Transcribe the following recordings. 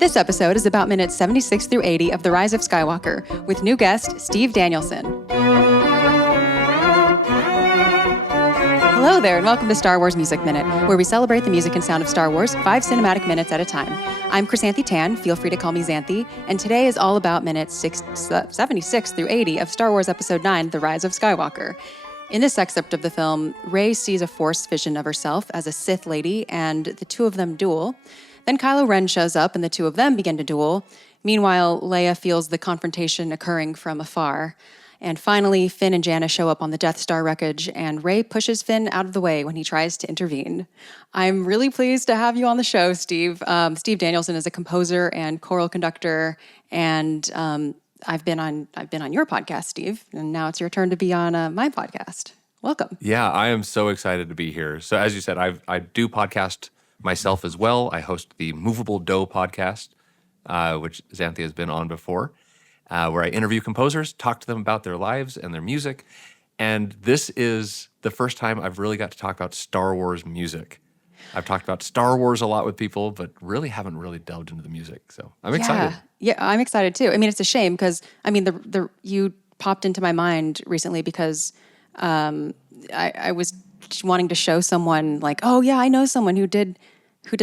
This episode is about minutes 76 through 80 of The Rise of Skywalker, with new guest Steve Danielson. Hello there, and welcome to Star Wars Music Minute, where we celebrate the music and sound of Star Wars 5 cinematic minutes at a time. I'm Chrysanthi Tan, feel free to call me Xanthi, and today is all about minutes 76 through 80 of Star Wars Episode 9, The Rise of Skywalker. In this excerpt of the film, Rey sees a Force vision of herself as a Sith lady, and the two of them duel. Then Kylo Ren shows up, and the two of them begin to duel. Meanwhile, Leia feels the confrontation occurring from afar. And finally, Finn and Jannah show up on the Death Star wreckage, and Rey pushes Finn out of the way when he tries to intervene. I'm really pleased to have you on the show, Steve. Steve Danielson is a composer and choral conductor, and I've been on your podcast, Steve, and now it's your turn to be on my podcast. Welcome. Yeah, I am so excited to be here. So as you said, I do podcast myself as well. I host the Movable Dough podcast, which Xanthi has been on before, where I interview composers, talk to them about their lives and their music. And this is the first time I've really got to talk about Star Wars music. I've talked about Star Wars a lot with people, but really haven't really delved into the music. So I'm excited. Yeah, I'm excited too. I mean, it's a shame because, I mean, you popped into my mind recently because I was wanting to show someone like, oh yeah, I know someone who did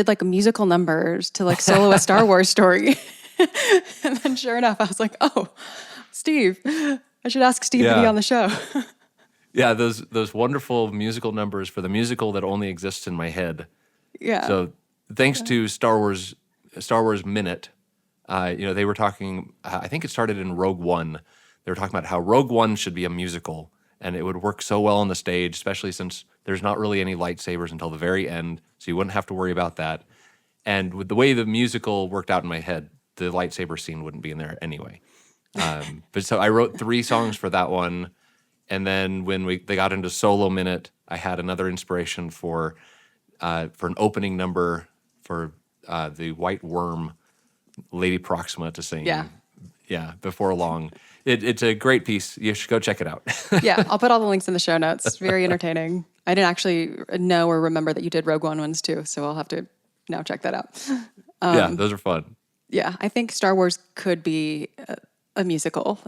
like musical numbers to like solo a Star Wars story. And then sure enough, I was like, oh, Steve, I should ask Steve to be on the show. Yeah, those wonderful musical numbers for the musical that only exists in my head. Yeah. So thanks to Star Wars Minute, they were talking, I think it started in Rogue One. They were talking about how Rogue One should be a musical, and it would work so well on the stage, especially since there's not really any lightsabers until the very end, so you wouldn't have to worry about that. And with the way the musical worked out in my head, the lightsaber scene wouldn't be in there anyway. But so I wrote 3 songs for that one, and then when they got into Solo Minute, I had another inspiration for an opening number for the White Worm, Lady Proxima to sing. Yeah, before long. It's a great piece. You should go check it out. Yeah, I'll put all the links in the show notes. It's very entertaining. I didn't actually know or remember that you did Rogue One ones too, so I'll have to now check that out. Yeah, those are fun. Yeah, I think Star Wars could be a musical.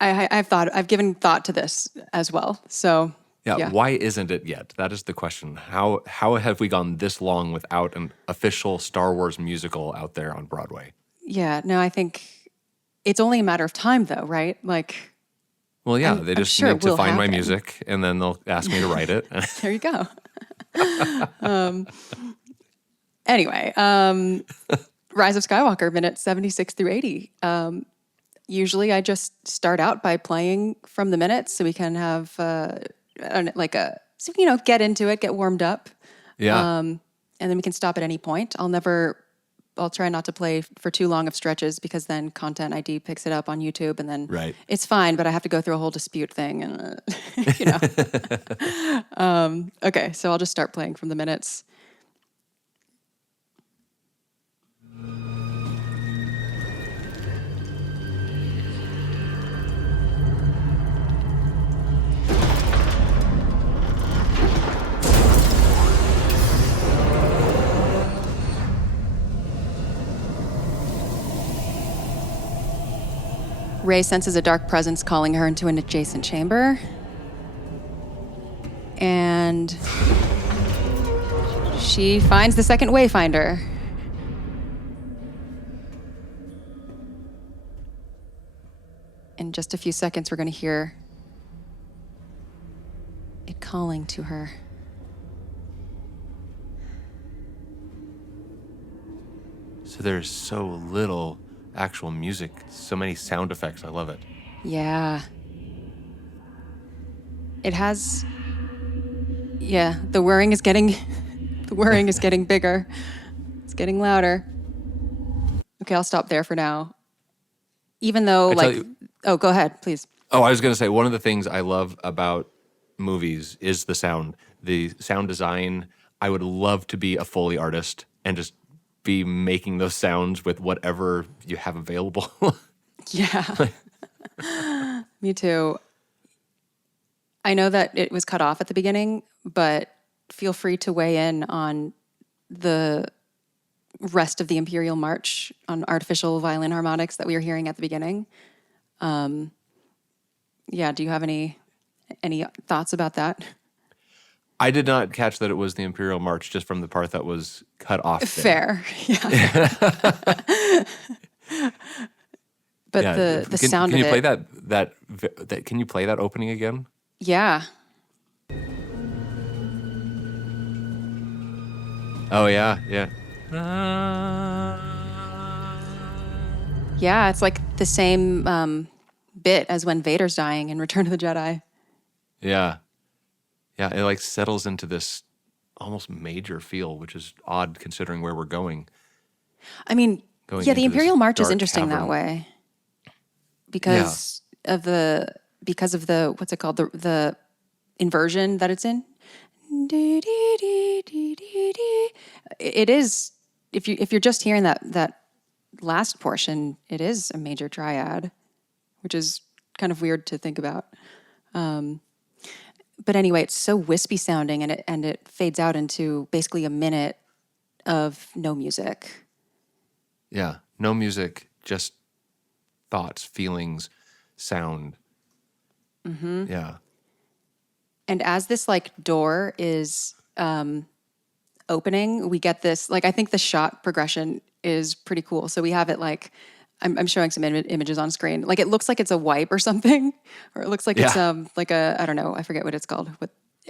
I've given thought to this as well. So yeah, why isn't it yet? That is the question. How have we gone this long without an official Star Wars musical out there on Broadway? Yeah, no, I think it's only a matter of time, though, right? Like, well, yeah, they just need to find my music, and then they'll ask me to write it. There you go. Anyway, Rise of Skywalker, minutes 76 through 80. Usually I just start out by playing from the minutes so we can have get into it, get warmed up. Yeah. And then we can stop at any point. I'll try not to play for too long of stretches because then Content ID picks it up on YouTube and then it's fine, but I have to go through a whole dispute thing and, okay, so I'll just start playing from the minutes. Rey senses a dark presence calling her into an adjacent chamber. And she finds the second Wayfinder. In just a few seconds, we're going to hear it calling to her. So there's so little actual music, so many sound effects. I love it. Yeah. It has, the whirring is getting bigger. It's getting louder. Okay, I'll stop there for now. Even though, go ahead, please. Oh, I was going to say, one of the things I love about movies is the sound design. I would love to be a Foley artist and just be making those sounds with whatever you have available. Yeah. Me too. I know that it was cut off at the beginning, but feel free to weigh in on the rest of the Imperial March on artificial violin harmonics that we were hearing at the beginning. Yeah, do you have any thoughts about that? I did not catch that it was the Imperial March just from the part that was cut off there. Fair, yeah. But Yeah. the sound can of you play it. that can you play that opening again? Yeah. Oh yeah, yeah. Yeah, it's like the same bit as when Vader's dying in Return of the Jedi. Yeah. Yeah, it like settles into this almost major feel, which is odd considering where we're going. I mean, Going yeah, into the Imperial this March is dark interesting that cavern. way because of the what's it called, the inversion that it's in. It is, if you're just hearing that last portion, it is a major triad, which is kind of weird to think about. But anyway, it's so wispy sounding, and it fades out into basically a minute of no music. Yeah, no music, just thoughts, feelings, sound. Mm-hmm. Yeah. And as this like door is opening, we get this, like, I think the shot progression is pretty cool. So we have it like, I'm showing some images on screen. Like it looks like it's a wipe or something, or it looks like it's like a, I don't know, I forget what it's called.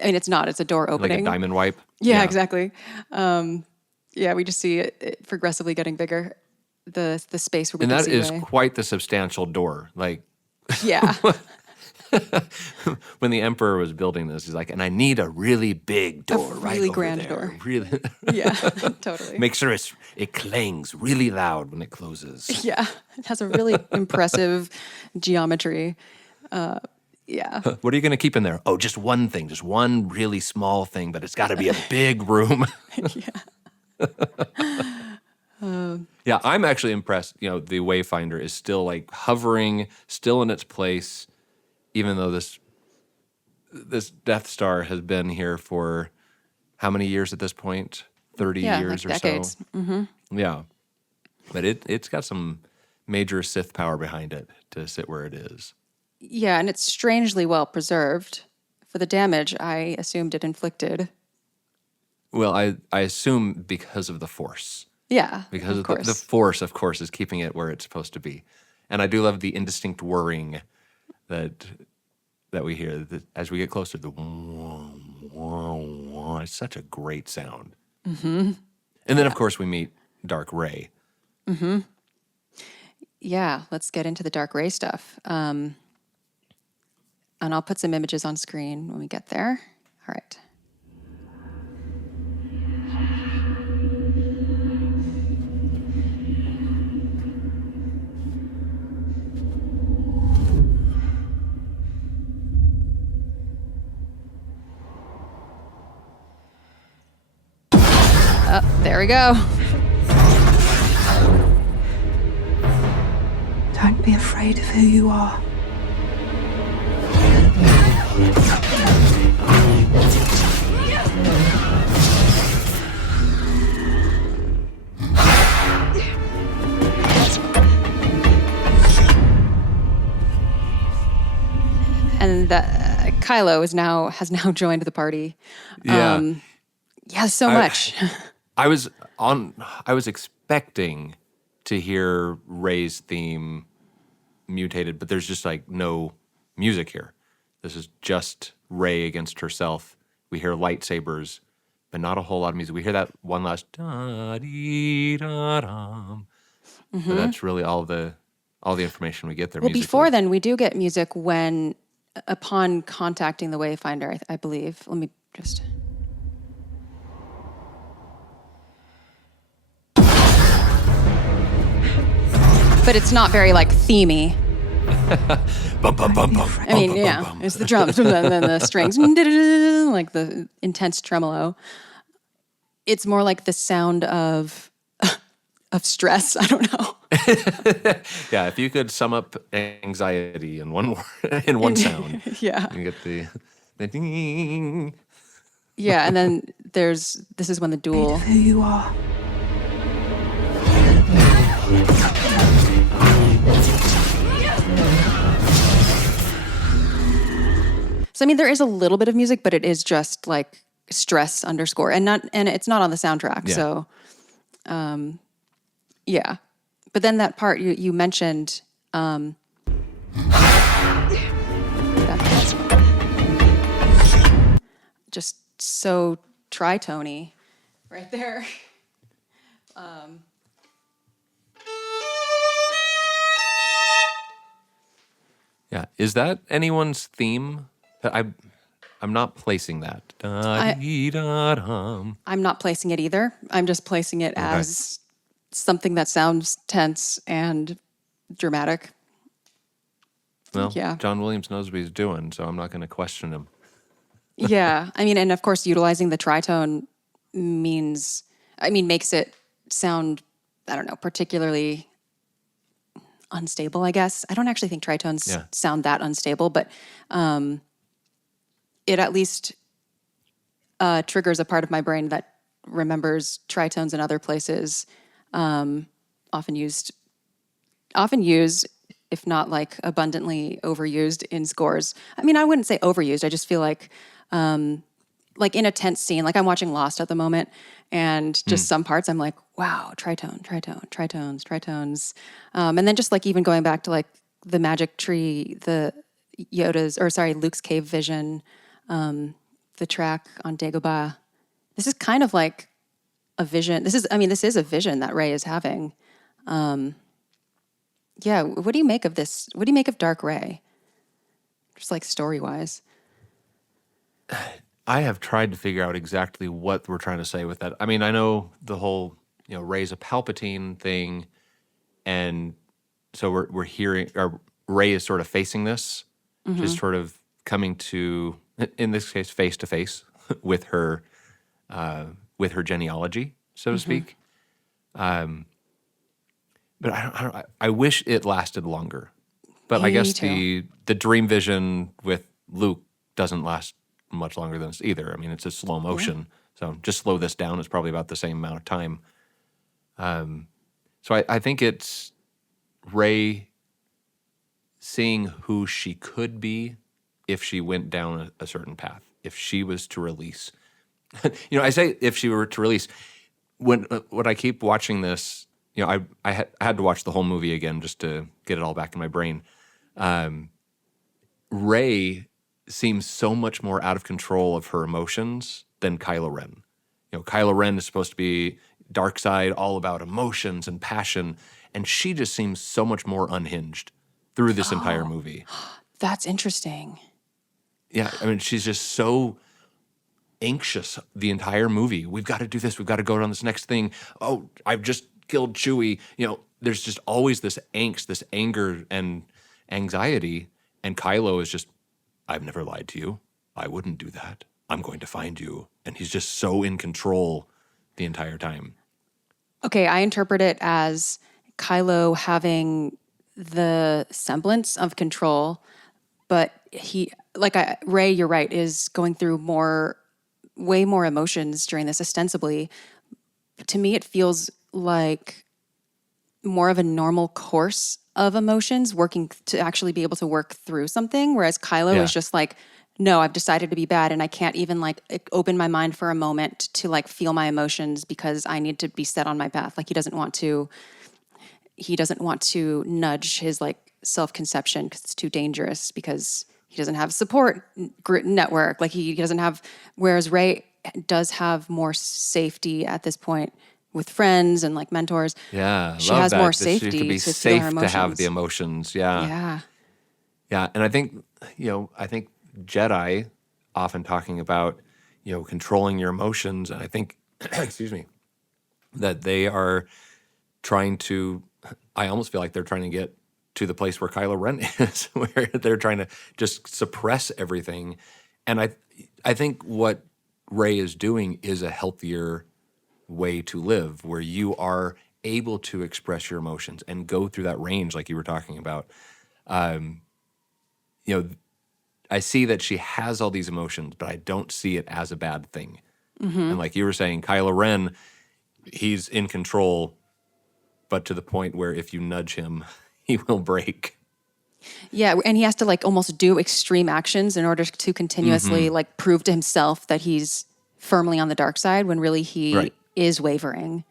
I mean, it's not, it's a door opening. Like a diamond wipe? Yeah, exactly. Yeah, we just see it progressively getting bigger, the space where we And can that see is Rey. quite the substantial door. Like Yeah. when the Emperor was building this, he's like, and I need a really big door, right really over grand there. door. Really, Yeah, totally. make sure it clangs really loud when it closes. Yeah, it has a really impressive geometry. Yeah. What are you going to keep in there? Oh, just one thing, just one really small thing, but it's got to be a big room. Yeah, I'm actually impressed. You know, the Wayfinder is still like hovering, still in its place, even though this Death Star has been here for how many years at this point? 30 years like or decades. so. Yeah, but it's got some major Sith power behind it to sit where it is. Yeah, and it's strangely well preserved for the damage I assumed it inflicted. Well, I assume because of the Force. Yeah, Because of course. the Force, of course, is keeping it where it's supposed to be. And I do love the indistinct whirring that we hear as we get closer. The it's such a great sound. Mm-hmm. And then, of course, we meet Dark Rey. Mm-hmm. Yeah, let's get into the Dark Rey stuff. And I'll put some images on screen when we get there. All right. There we go. Don't be afraid of who you are. And Kylo has now joined the party. Yeah. Yeah, so much. I was expecting to hear Rey's theme mutated, but there's just like no music here. This is just Rey against herself. We hear lightsabers, but not a whole lot of music. We hear that one last da-dee-da-dum. But that's really all the information we get there. Well, musically. before then, we do get music upon contacting the Wayfinder, I believe. Let me just... But it's not very, like, themey. Bum, bum, bum, bum, I mean, bum, yeah, bum, bum. it's the drums and then the strings, like the intense tremolo. It's more like the sound of stress. I don't know. Yeah, if you could sum up anxiety in one word, in one sound, Yeah. you get the ding. Yeah, and then this is when the duel. Who you are. So I mean, there is a little bit of music, but it is just like stress underscore, and it's not on the soundtrack. Yeah. So, yeah. But then that part you mentioned, that part's just so tritone, right there. Yeah. Is that anyone's theme? I'm not placing that. Da-dee-da-dum. I'm not placing it either. I'm just placing it as something that sounds tense and dramatic. Well, Yeah. John Williams knows what he's doing, so I'm not going to question him. Yeah. I mean, and of course, utilizing the tritone makes it sound, I don't know, particularly unstable, I guess. I don't actually think tritones sound that unstable, but it at least triggers a part of my brain that remembers tritones in other places, often used, if not like abundantly overused in scores. I mean, I wouldn't say overused. I just feel like in a tense scene, like I'm watching Lost at the moment, and just some parts I'm like, wow, tritone, tritones. And then just like even going back to like the magic tree, the Luke's cave vision, the track on Dagobah. This is kind of like a vision. This is a vision that Rey is having. Yeah, what do you make of this? What do you make of Dark Rey? Just like story-wise. I have tried to figure out exactly what we're trying to say with that. I mean, I know the whole, Rey's a Palpatine thing, and so we're hearing, or Rey is sort of facing this. She's sort of coming to, in this case, face to face with her genealogy, so to speak. But I wish it lasted longer. But I guess the dream vision with Luke doesn't last much longer than this either. I mean, it's a slow motion, so just slow this down. It's probably about the same amount of time. So I think it's Rey seeing who she could be if she went down a certain path. If she was to release, I say if she were to release. When I keep watching this, I had to watch the whole movie again just to get it all back in my brain. Rey seems so much more out of control of her emotions than Kylo Ren. Kylo Ren is supposed to be dark side, all about emotions and passion, and she just seems so much more unhinged through this entire movie. That's interesting. Yeah, I mean, she's just so anxious the entire movie. We've got to do this. We've got to go on this next thing. Oh, I've just killed Chewie. There's just always this angst, this anger and anxiety, and Kylo is just, I've never lied to you. I wouldn't do that. I'm going to find you. And he's just so in control the entire time. Okay, I interpret it as Kylo having the semblance of control, but Rey, you're right, is going through way more emotions during this ostensibly. To me, it feels like more of a normal course of emotions working to actually be able to work through something. Whereas Kylo is just like, no, I've decided to be bad, and I can't even like open my mind for a moment to like feel my emotions because I need to be set on my path. Like he doesn't want to nudge his like self-conception because it's too dangerous, because he doesn't have support network. Like he doesn't have, whereas Rey does have more safety at this point with friends and like mentors. Yeah, she love has that, more that safety she could be to safe feel her emotions. to have the emotions. Yeah, and I think Jedi often talking about controlling your emotions, and I think excuse me, that they are trying to. I almost feel like they're trying to get to the place where Kylo Ren is, where they're trying to just suppress everything. And I think what Rey is doing is a healthier way to live, where you are able to express your emotions and go through that range like you were talking about. I see that she has all these emotions, but I don't see it as a bad thing. And like you were saying, Kylo Ren, he's in control, but to the point where if you nudge him, he will break. Yeah, and he has to like almost do extreme actions in order to continuously like prove to himself that he's firmly on the dark side when really he Right. is wavering.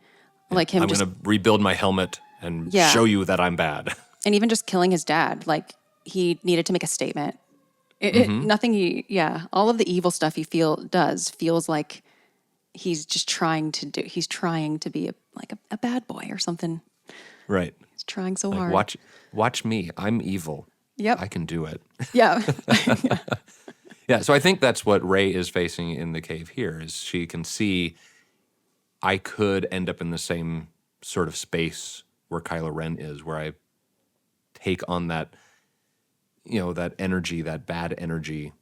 Like him I'm just going to rebuild my helmet and Yeah. show you that I'm bad. and even just killing his dad, like he needed to make a statement. All of the evil stuff he feels like he's just trying to do. He's trying to be a bad boy or something. Right. He's trying so Like, hard. watch me. I'm evil. Yep. I can do it. Yeah. Yeah, so I think that's what Rey is facing in the cave here, is she can see I could end up in the same sort of space where Kylo Ren is, where I take on that, that energy, that bad energy,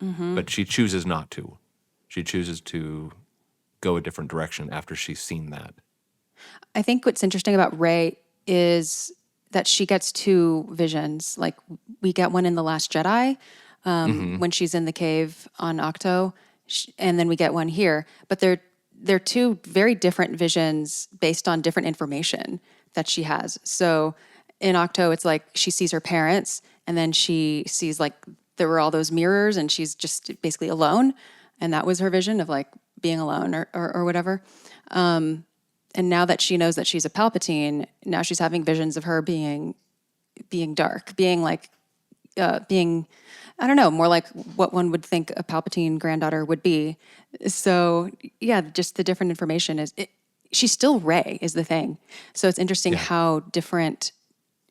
but she chooses not to. She chooses to go a different direction after she's seen that. I think what's interesting about Rey is that she gets two visions. Like we get one in The Last Jedi when she's in the cave on Octo, and then we get one here. But they're two very different visions based on different information that she has. So in Octo, it's like she sees her parents, and then she sees like there were all those mirrors, and she's just basically alone, and that was her vision of like being alone or whatever. And now that she knows that she's a Palpatine, now she's having visions of her being dark, being like, I don't know, more like what one would think a Palpatine granddaughter would be. So yeah, just the different information she's still Rey is the thing. So it's interesting how different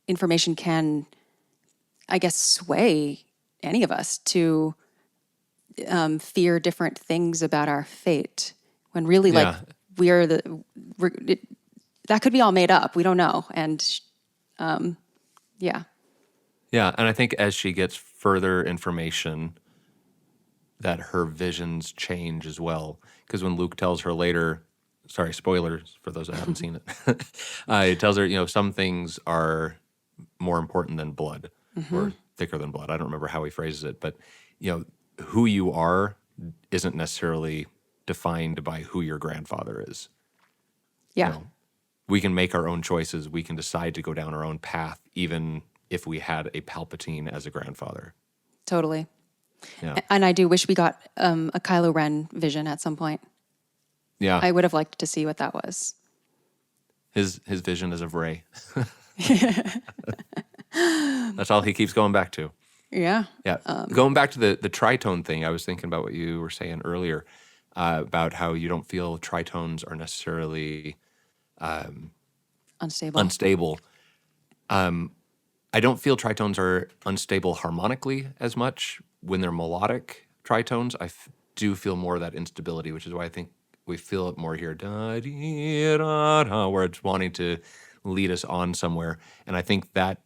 information can, I guess, sway any of us to fear different things about our fate when really like that could be all made up. We don't know. And yeah. Yeah, and I think as she gets further information, that her visions change as well. Because when Luke tells her later, sorry, spoilers for those that haven't seen it, he tells her, some things are more important than blood or thicker than blood. I don't remember how he phrases it, but, who you are isn't necessarily defined by who your grandfather is. Yeah. We can make our own choices. We can decide to go down our own path, even if we had a Palpatine as a grandfather. Totally. Yeah. And I do wish we got a Kylo Ren vision at some point. Yeah. I would have liked to see what that was. His vision is of Rey. That's all he keeps going back to. Yeah. Yeah. Going back to the tritone thing, I was thinking about what you were saying earlier about how you don't feel tritones are necessarily unstable. I don't feel tritones are unstable harmonically as much. When they're melodic tritones, I do feel more of that instability, which is why I think we feel it more here, where it's wanting to lead us on somewhere. And I think that,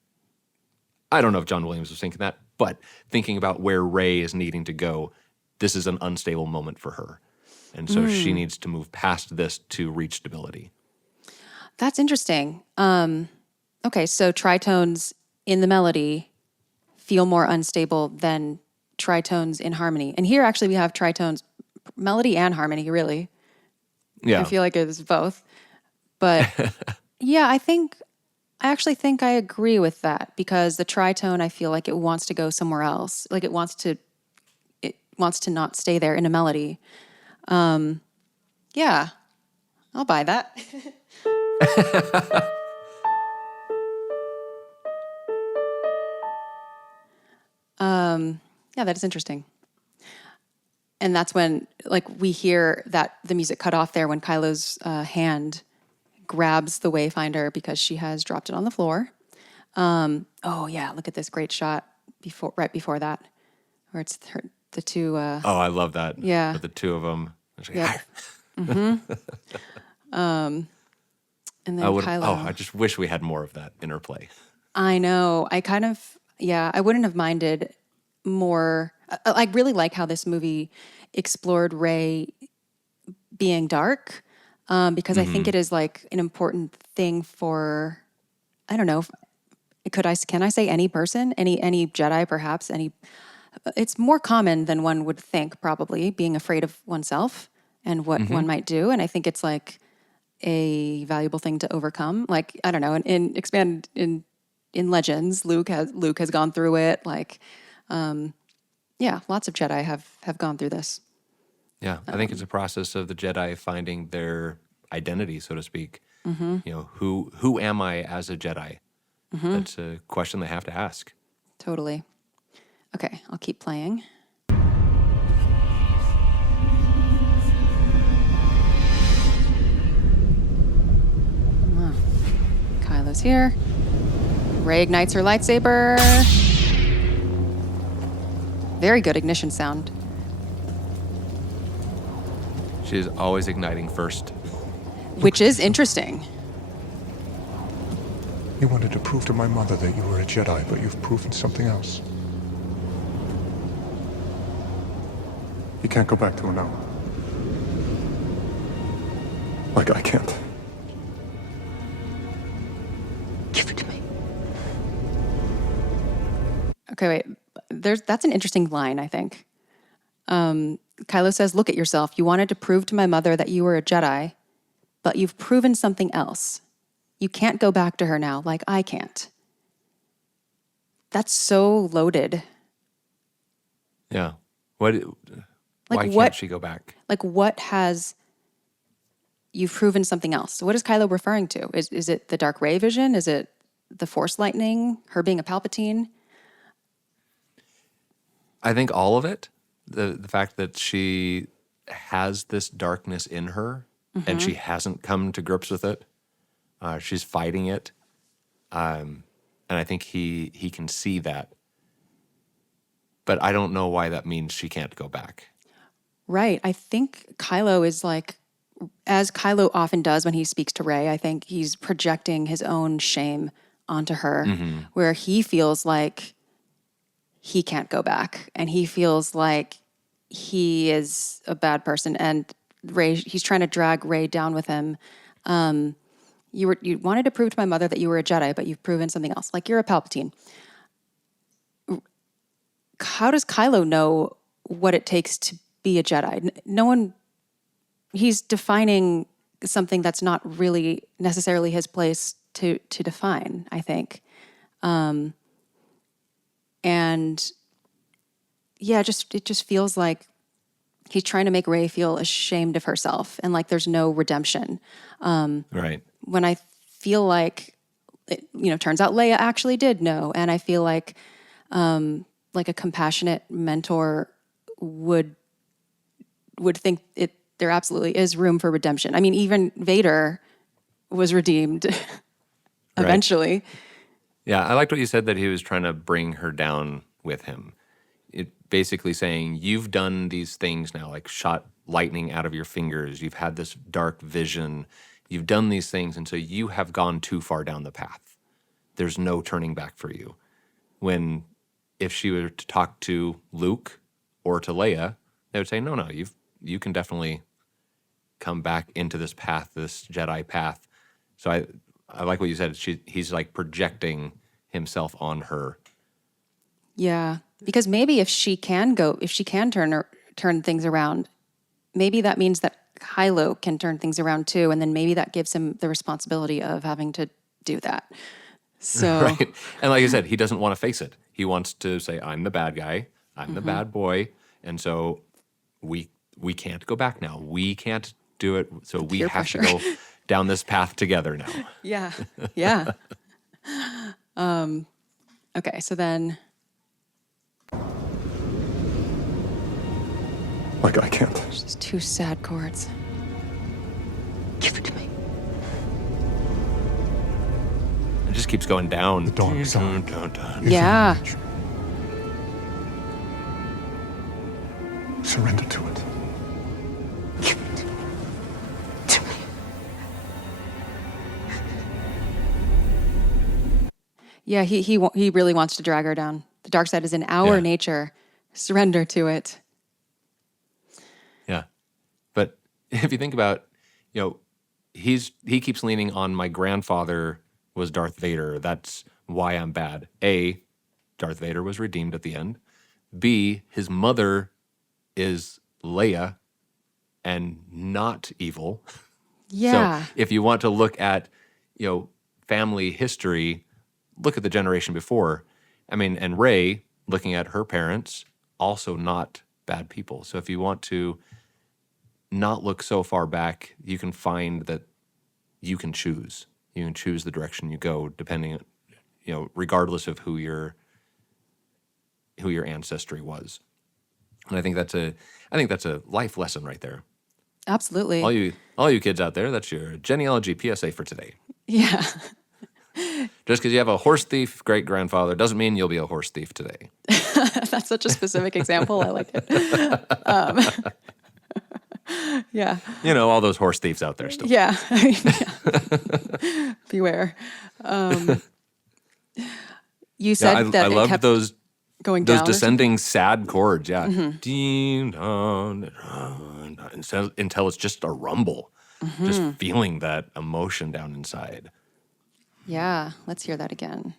I don't know if John Williams was thinking that, but thinking about where Rey is needing to go, this is an unstable moment for her. And so she needs to move past this to reach stability. That's interesting. Okay, so tritones in the melody feel more unstable than tritones in harmony. And here actually we have tritones, melody and harmony, really. Yeah. I feel like it's both. But yeah, I actually think I agree with that, because the tritone, I feel like it wants to go somewhere else. Like it wants to not stay there in a melody. Yeah, I'll buy that. Yeah, that is interesting. And that's when, like, we hear that the music cut off there when Kylo's hand grabs the Wayfinder because she has dropped it on the floor. Oh yeah, look at this great shot right before that, where it's the two. Oh, I love that. Yeah, with the two of them. Yeah. And then Kylo. I just wish we had more of that interplay. I know. I wouldn't have minded more. I really like how this movie explored Rey being dark, because I think it is like an important thing for, I don't know, can I say any person, any Jedi perhaps, it's more common than one would think, probably, being afraid of oneself and what one might do. And I think it's like a valuable thing to overcome. Like, I don't know, and expand in in Legends, Luke has gone through it. Like, yeah, lots of Jedi have gone through this. Yeah, I think it's a process of the Jedi finding their identity, so to speak. You know, who am I as a Jedi? That's a question they have to ask. Totally. Okay, I'll keep playing. Kylo's here. Rey ignites her lightsaber. Very good ignition sound. She's always igniting first. Which is interesting. You wanted to prove to my mother that you were a Jedi, but you've proven something else. You can't go back to her now. Like I can't. Give it to me. Okay, wait. That's an interesting line, I think. Kylo says, look at yourself. You wanted to prove to my mother that you were a Jedi, but you've proven something else. You can't go back to her now like I can't. That's so loaded. Yeah. Why Like can't she go back? Like what has you've proven something else? So what is Kylo referring to? Is it the Dark Rey vision? Is it the Force lightning? Her being a Palpatine? I think all of it. The fact that she has this darkness in her and she hasn't come to grips with it. She's fighting it. And I think he can see that. But I don't know why that means she can't go back. Right. I think Kylo is like, as Kylo often does when he speaks to Rey, I think he's projecting his own shame onto her, where he feels like he can't go back and he feels like he is a bad person. And Rey, he's trying to drag Rey down with him. You wanted to prove to my mother that you were a Jedi, but you've proven something else. Like you're a Palpatine. How does Kylo know what it takes to be a Jedi? No one, he's defining something that's not really necessarily his place to define, I think. And yeah, it just feels like he's trying to make Rey feel ashamed of herself and like there's no redemption. Right. When I feel like, turns out Leia actually did know. And I feel like a compassionate mentor would think there absolutely is room for redemption. I mean, even Vader was redeemed eventually. Yeah, I liked what you said that he was trying to bring her down with him. It basically saying, you've done these things now, like shot lightning out of your fingers. You've had this dark vision. You've done these things, and so you have gone too far down the path. There's no turning back for you. When if she were to talk to Luke or to Leia, they would say, no, you can definitely come back into this path, this Jedi path. So I like what you said. He's like projecting himself on her. Yeah, because maybe if she can turn things around, maybe that means that Kylo can turn things around too, and then maybe that gives him the responsibility of having to do that. So, right. And like I said, he doesn't want to face it. He wants to say, I'm the bad guy. I'm the bad boy. And so we can't go back now. We can't do it. So we Peer have pressure. to go down this path together now. Yeah. Yeah. Okay, so then Like I can't. just two sad chords. Give it to me. It just keeps going down. The dark side. is Yeah. wreckage. Surrender to it. Give it to me. Yeah, he really wants to drag her down. The dark side is in our Yeah. nature. Surrender to it. Yeah. But if you think about, he keeps leaning on my grandfather was Darth Vader. That's why I'm bad. A, Darth Vader was redeemed at the end. B, his mother is Leia and not evil. Yeah. So if you want to look at, family history, look at the generation before. I mean, and Rey, looking at her parents, also not bad people. So if you want to not look so far back, you can find that you can choose. You can choose the direction you go, depending, regardless of who your ancestry was. And I think that's a life lesson right there. Absolutely. All you kids out there, that's your genealogy PSA for today. Yeah. Just because you have a horse thief great grandfather doesn't mean you'll be a horse thief today. That's such a specific example. I like it. Yeah. All those horse thieves out there still. Yeah. Yeah. Beware. You said that I it love kept those going down. Those descending sad chords, yeah. Ding, dong, dong, dong, until it's just a rumble. Just feeling that emotion down inside. Yeah. Let's hear that again.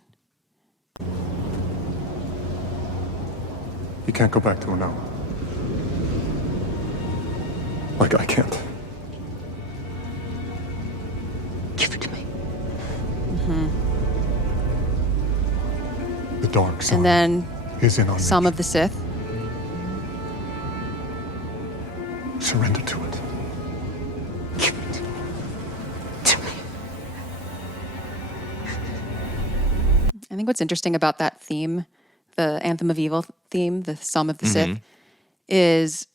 You can't go back to her now. Like I can't. Give it to me. The dark side And then is in on some me. of the Sith. Surrender to it. Give it to me. I think what's interesting about that theme, the Anthem of Evil theme, the Psalm of the Sith, is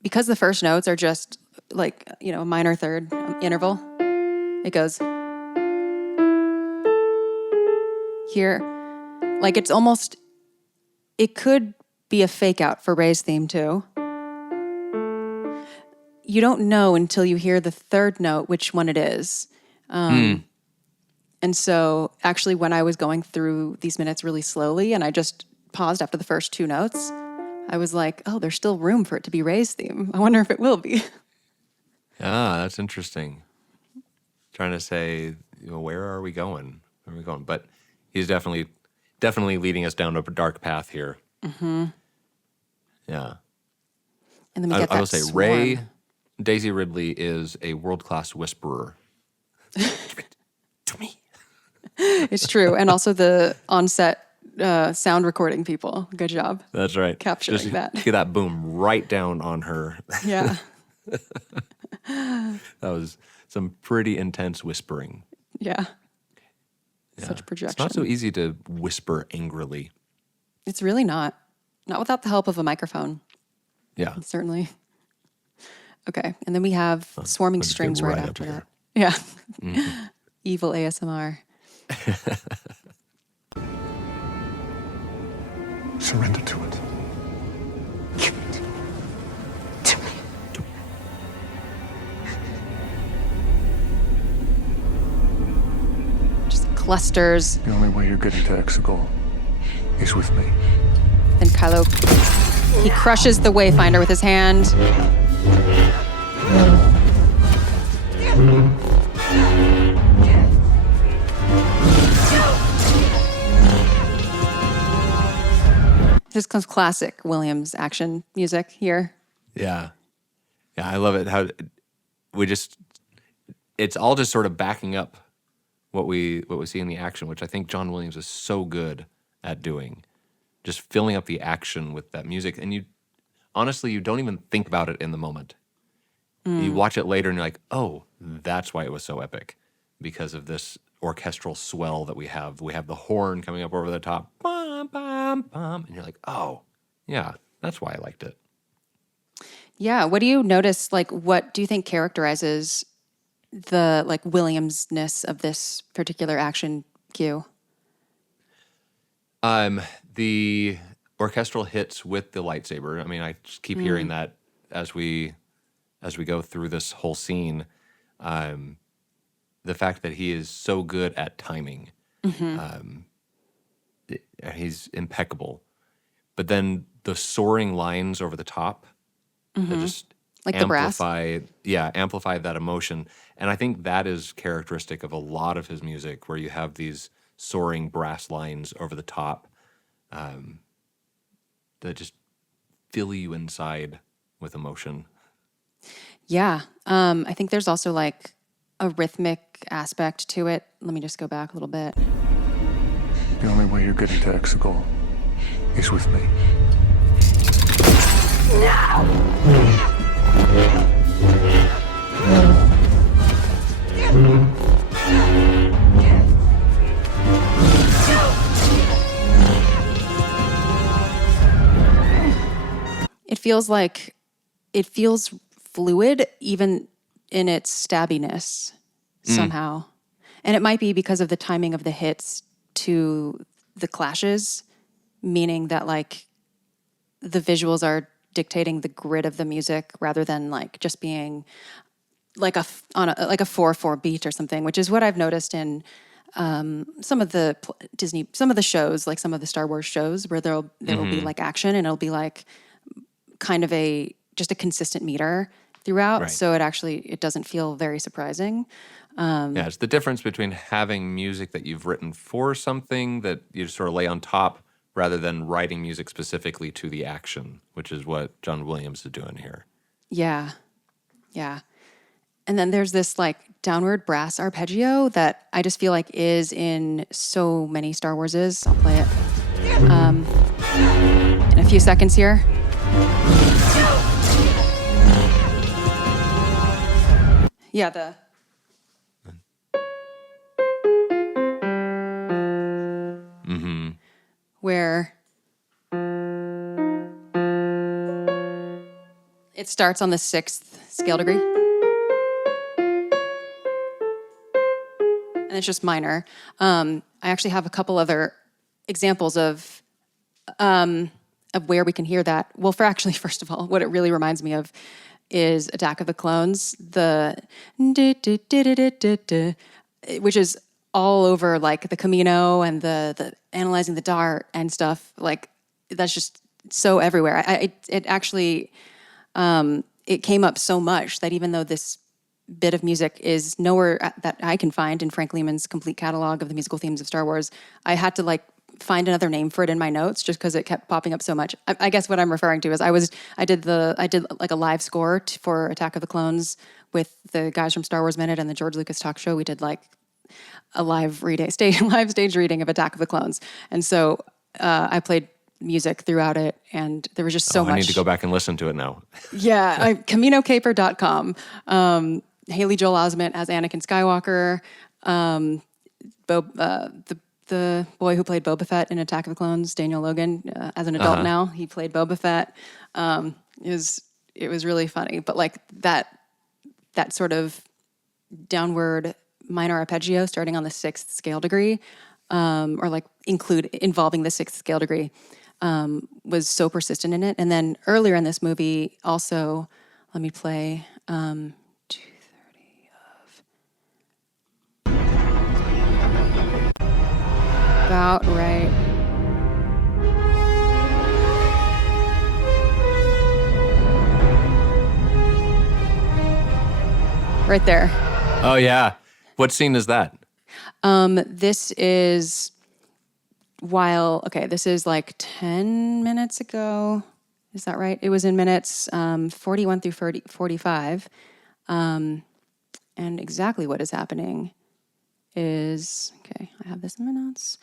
because the first notes are just like, a minor third interval. It goes here. Like it's almost, it could be a fake out for Rey's theme too. You don't know until you hear the third note which one it is. And so actually when I was going through these minutes really slowly and I just paused after the first two notes, I was like, oh, there's still room for it to be Rey's theme. I wonder if it will be. Ah, that's interesting. Trying to say, where are we going? Where are we going? But he's definitely leading us down a dark path here. Yeah. And then we get that I will say, swarm. Rey, Daisy Ridley is a world-class whisperer. Give it to me. It's true. And also the on-set sound recording people. Good job. That's right. Capturing Just that. Get that boom right down on her. Yeah. That was some pretty intense whispering. Yeah. Yeah. Such projection. It's not so easy to whisper angrily. It's really not. Not without the help of a microphone, Yeah. certainly. Okay. And then we have swarming let's get strings right right up after here. that. Yeah. Evil ASMR. Surrender to it. Give it to me. Just clusters. The only way you're getting to Exegol is with me. Then Kylo, he crushes the Wayfinder with his hand. This comes classic Williams action music here. Yeah. Yeah, I love it. How it's all just sort of backing up what we see in the action, which I think John Williams is so good at doing. Just filling up the action with that music. And you don't even think about it in the moment. You watch it later and you're like, oh, that's why it was so epic. Because of this orchestral swell that we have. We have the horn coming up over the top. Bum, bum, bum. And you're like, oh, yeah, that's why I liked it. Yeah. What do you notice? Like, what do you think characterizes the Williams-ness of this particular action cue? The orchestral hits with the lightsaber. I mean, I just keep hearing that as we go through this whole scene. The fact that he is so good at timing. He's impeccable. But then the soaring lines over the top that just Like the brass? amplify that emotion. And I think that is characteristic of a lot of his music, where you have these soaring brass lines over the top that just fill you inside with emotion. Yeah. I think there's also a rhythmic aspect to it. Let me just go back a little bit. The only way you're getting to Exegol is with me. It feels fluid, even in its stabbiness somehow. And it might be because of the timing of the hits to the clashes, meaning that like the visuals are dictating the grid of the music rather than like just being like a 4/4 beat or something, which is what I've noticed in some of the some of the shows, like some of the Star Wars shows, where there will be like action and it'll be like kind of just a consistent meter throughout. Right. So it doesn't feel very surprising. Yeah, it's the difference between having music that you've written for something that you sort of lay on top rather than writing music specifically to the action, which is what John Williams is doing here. Yeah. Yeah. And then there's this like downward brass arpeggio that I just feel like is in so many Star Warses. I'll play it in a few seconds here. Yeah, where it starts on the 6th scale degree. And it's just minor. I actually have a couple other examples of where we can hear that. Well, first of all, what it really reminds me of is Attack of the Clones, which is all over like the Camino and the analyzing the dart and stuff. Like that's just so everywhere. It actually it came up so much that even though this bit of music is nowhere that I can find in Frank Lehman's complete catalog of the musical themes of Star Wars, I had to like find another name for it in my notes just because it kept popping up so much. I guess what I'm referring to is I did like a live score for Attack of the Clones with the guys from Star Wars Minute and the George Lucas Talk Show. We did like a live stage reading of Attack of the Clones, and so I played music throughout it, and there was just so much. I need to go back and listen to it now. Yeah, CaminoCaper.com. Haley Joel Osment as Anakin Skywalker. The boy who played Boba Fett in Attack of the Clones, Daniel Logan, as an adult now, he played Boba Fett. It was really funny, but like that sort of downward minor arpeggio starting on the 6th scale degree, or like involving the 6th scale degree, was so persistent in it. And then earlier in this movie, also, let me play 2:30 of about right. Right there. Oh, yeah. What scene is that? This is this is like 10 minutes ago. Is that right? It was in minutes 41 through 45. And exactly what is happening is, I have this in my notes,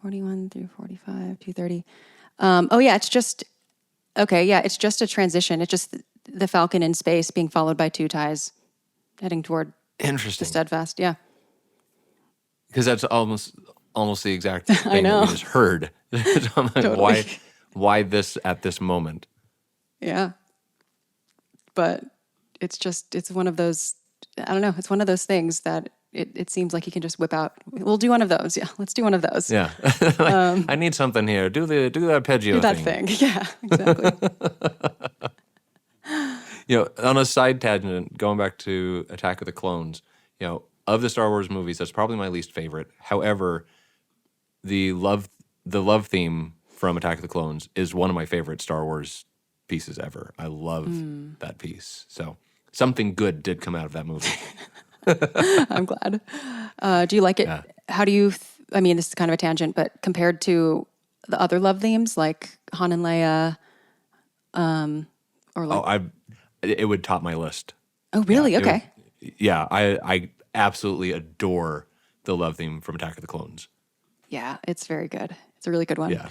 41 through 45, 2:30. It's just a transition. It's just the Falcon in space being followed by two TIEs heading toward the Steadfast. Yeah. Because that's almost the exact thing that we just heard. So I'm like, Totally. why this at this moment? Yeah. But it's one of those, I don't know, it's one of those things that it seems like you can just whip out. We'll do one of those. Yeah, let's do one of those. Yeah. I need something here. Do the arpeggio Do that thing. Yeah, exactly. On a side tangent, going back to Attack of the Clones, of the Star Wars movies, that's probably my least favorite. However, the love theme from Attack of the Clones is one of my favorite Star Wars pieces ever. I love that piece. So something good did come out of that movie. I'm glad. Do you like it? Yeah. How do you, this is kind of a tangent, but compared to the other love themes like Han and Leia, or like... it would top my list. Oh, really? Yeah, okay. I absolutely adore the love theme from Attack of the Clones. Yeah, it's very good. It's a really good one. Yeah.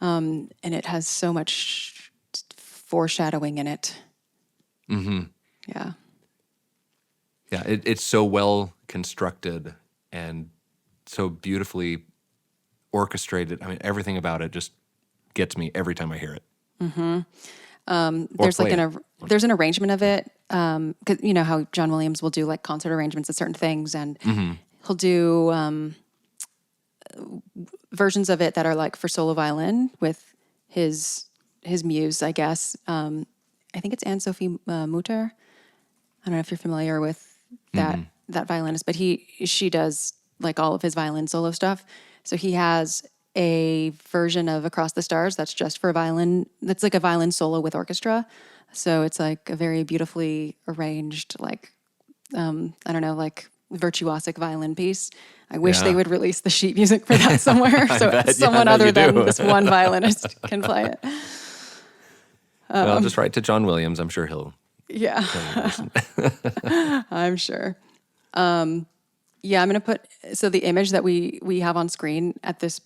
And it has so much foreshadowing in it. Mm-hmm. Yeah. Yeah, it's so well constructed and so beautifully orchestrated. I mean, everything about it just gets me every time I hear it. There's like play there's an arrangement of it. 'Cause you know how John Williams will do like concert arrangements of certain things, and he'll do versions of it that are like for solo violin with his muse, I guess. I think it's Anne-Sophie Mutter. I don't know if you're familiar with that violinist, but she does like all of his violin solo stuff. So he has a version of Across the Stars that's just for violin. That's like a violin solo with orchestra. So it's like a very beautifully arranged, like I don't know, like virtuosic violin piece. I wish Yeah. they would release the sheet music for that somewhere, so bet, yeah, someone I bet other you than do. this one violinist can play it. Well, just write to John Williams. I'm sure he'll Yeah, listen. I'm sure. Yeah, I'm gonna put so the image that we have on screen at this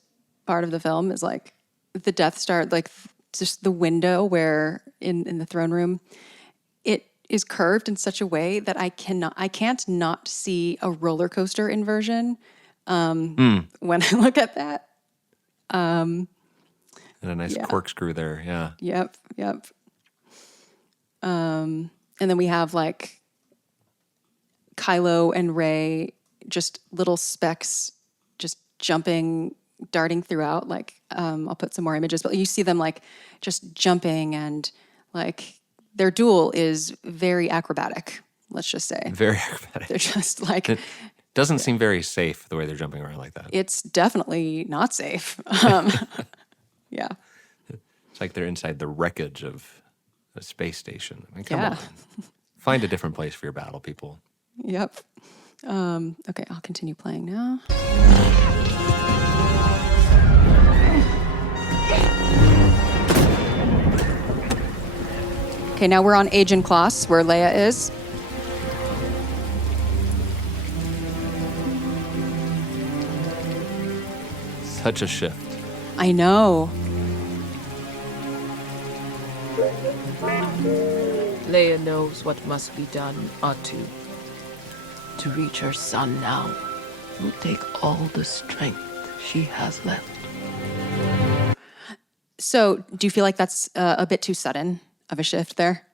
part of the film is like the Death Star, like just the window where in the throne room, it is curved in such a way that I can't not see a roller coaster inversion when I look at that. And a nice Yeah. corkscrew there. Yeah. Yep. And then we have like Kylo and Rey, just little specks, just jumping, darting throughout. Like, I'll put some more images, but you see them like just jumping, and like their duel is very acrobatic. Let's just say Very acrobatic. they're just like It doesn't seem very safe the way they're jumping around like that. it's definitely not safe. Yeah. It's like they're inside the wreckage of a space station. I mean, come Yeah. on. Find a different place for your battle, people. Yep. Okay, I'll continue playing now. Okay, now we're on Agen Kloss, where Leia is. Such a shift. I know. Leia knows what must be done, Atu. To reach her son now will take all the strength she has left. So, do you feel like that's a bit too sudden of a shift there?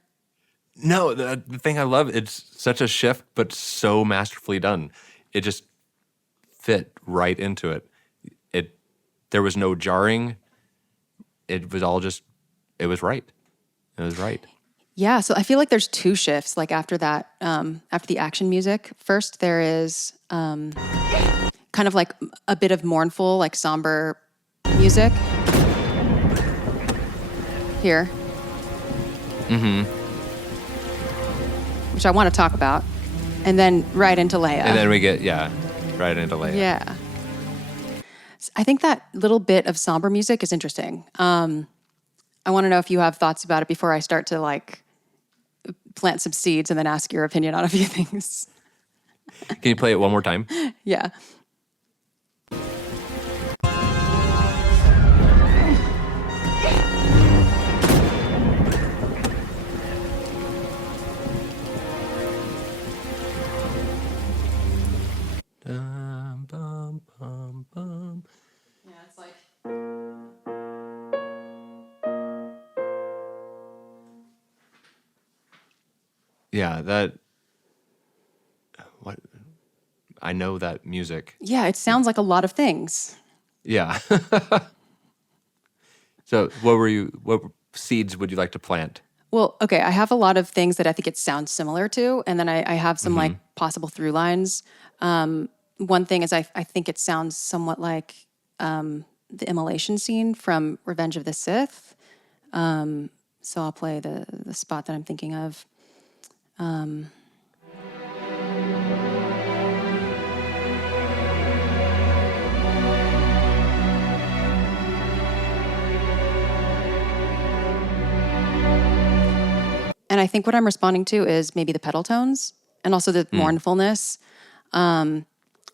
No, the thing I love, it's such a shift, but so masterfully done. It just fit right into it. There was no jarring. It was all just, it was right. It was right. Yeah, so I feel like there's two shifts, like after that, after the action music. First, there is kind of like a bit of mournful, like somber music. Here. Which I want to talk about. And then right into Leia. And then we get, right into Leia. Yeah. I think that little bit of somber music is interesting. I want to know if you have thoughts about it before I start to like plant some seeds and then ask your opinion on a few things. Can you play it one more time? Yeah. Bum, bum, bum, bum. Yeah, it's like. Yeah, that. What? I know that music. Yeah, it sounds like a lot of things. Yeah. So, what seeds would you like to plant? Well, okay, I have a lot of things that I think it sounds similar to, and then I have some like possible through lines. One thing is I think it sounds somewhat like the immolation scene from Revenge of the Sith. So I'll play the spot that I'm thinking of. And I think what I'm responding to is maybe the pedal tones and also the mournfulness.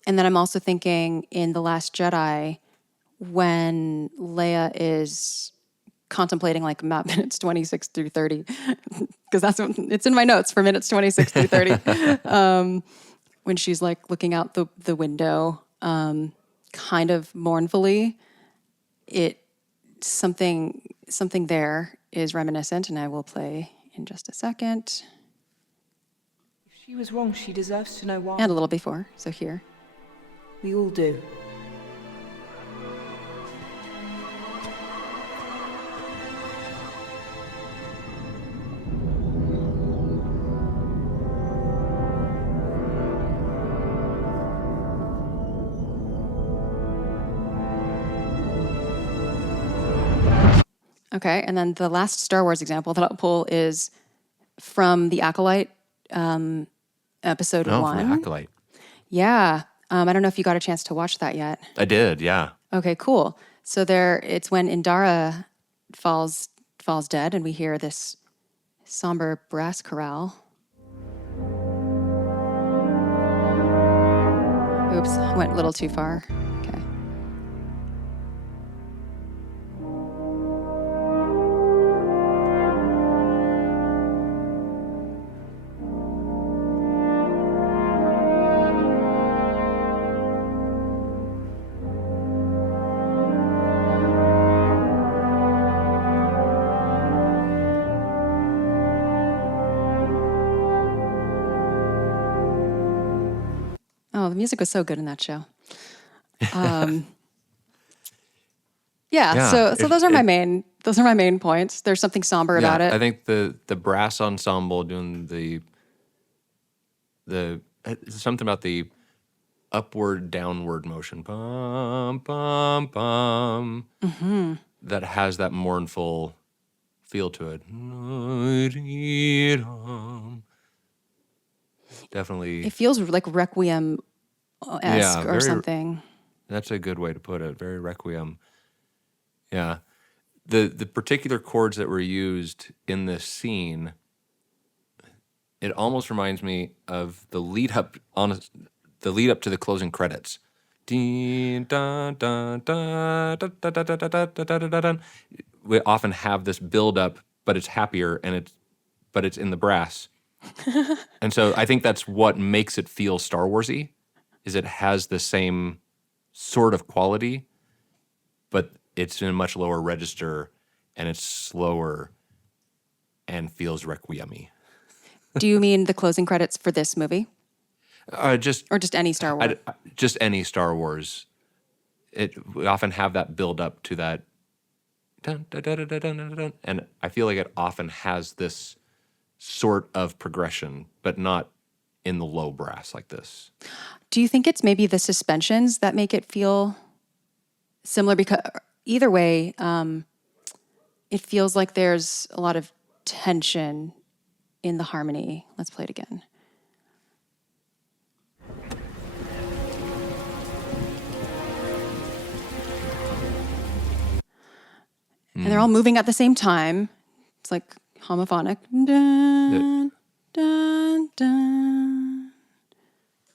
And then I'm also thinking in The Last Jedi when Leia is contemplating like about minutes 26 through 30, because that's what it's in my notes for minutes 26 through 30. When she's like looking out the window, kind of mournfully, something there is reminiscent, and I will play in just a second. If she was wrong, she deserves to know why. And a little before, so here. We all do. Okay, and then the last Star Wars example that I'll pull is from the Acolyte episode Oh, 1. from the Acolyte. Yeah. I don't know if you got a chance to watch that yet. I did, yeah. Okay, cool. So it's when Indara falls dead, and we hear this somber brass chorale. Oops, went a little too far. Okay. Oh, the music was so good in that show. Yeah, so those are my main points. There's something somber about it. I think the brass ensemble doing the something about the upward downward motion, bum bum bum, that has that mournful feel to it. Definitely. It feels like Requiem-esque Yeah, or very- something. That's a good way to put it. Very Requiem. Yeah. The particular chords that were used in this scene, it almost reminds me of the lead up to the closing credits. Dun, dun, dun, dun, dun, dun, dun, dun, dun, dun, dun, dun. We often have this build up, but it's happier but it's in the brass. And so I think that's what makes it feel Star Wars-y, is it has the same sort of quality, but it's in a much lower register, and it's slower and feels requiem-y. Do you mean the closing credits for this movie? Or just any Star Wars? Just any Star Wars. We often have that build up to that, dun, dun, dun, dun, dun, dun, dun, and I feel like it often has this sort of progression, but not in the low brass like this. Do you think it's maybe the suspensions that make it feel similar? Because either way, it feels like there's a lot of tension in the harmony. Let's play it again. And they're all moving at the same time. It's like homophonic. Dun, dun, dun.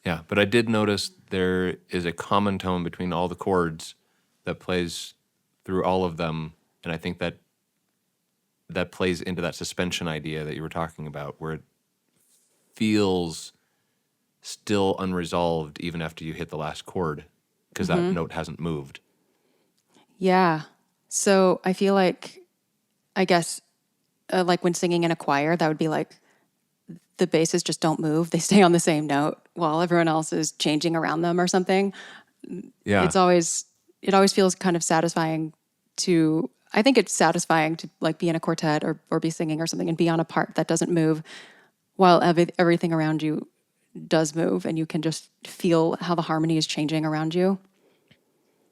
Yeah, but I did notice there is a common tone between all the chords that plays through all of them, and I think that plays into that suspension idea that you were talking about, where it feels still unresolved even after you hit the last chord, because that note hasn't moved. Yeah. So I feel like, I guess, like when singing in a choir, that would be like the basses just don't move. They stay on the same note while everyone else is changing around them or something. Yeah. It always feels kind of satisfying I think it's satisfying to like be in a quartet or be singing or something and be on a part that doesn't move while everything around you does move, and you can just feel how the harmony is changing around you.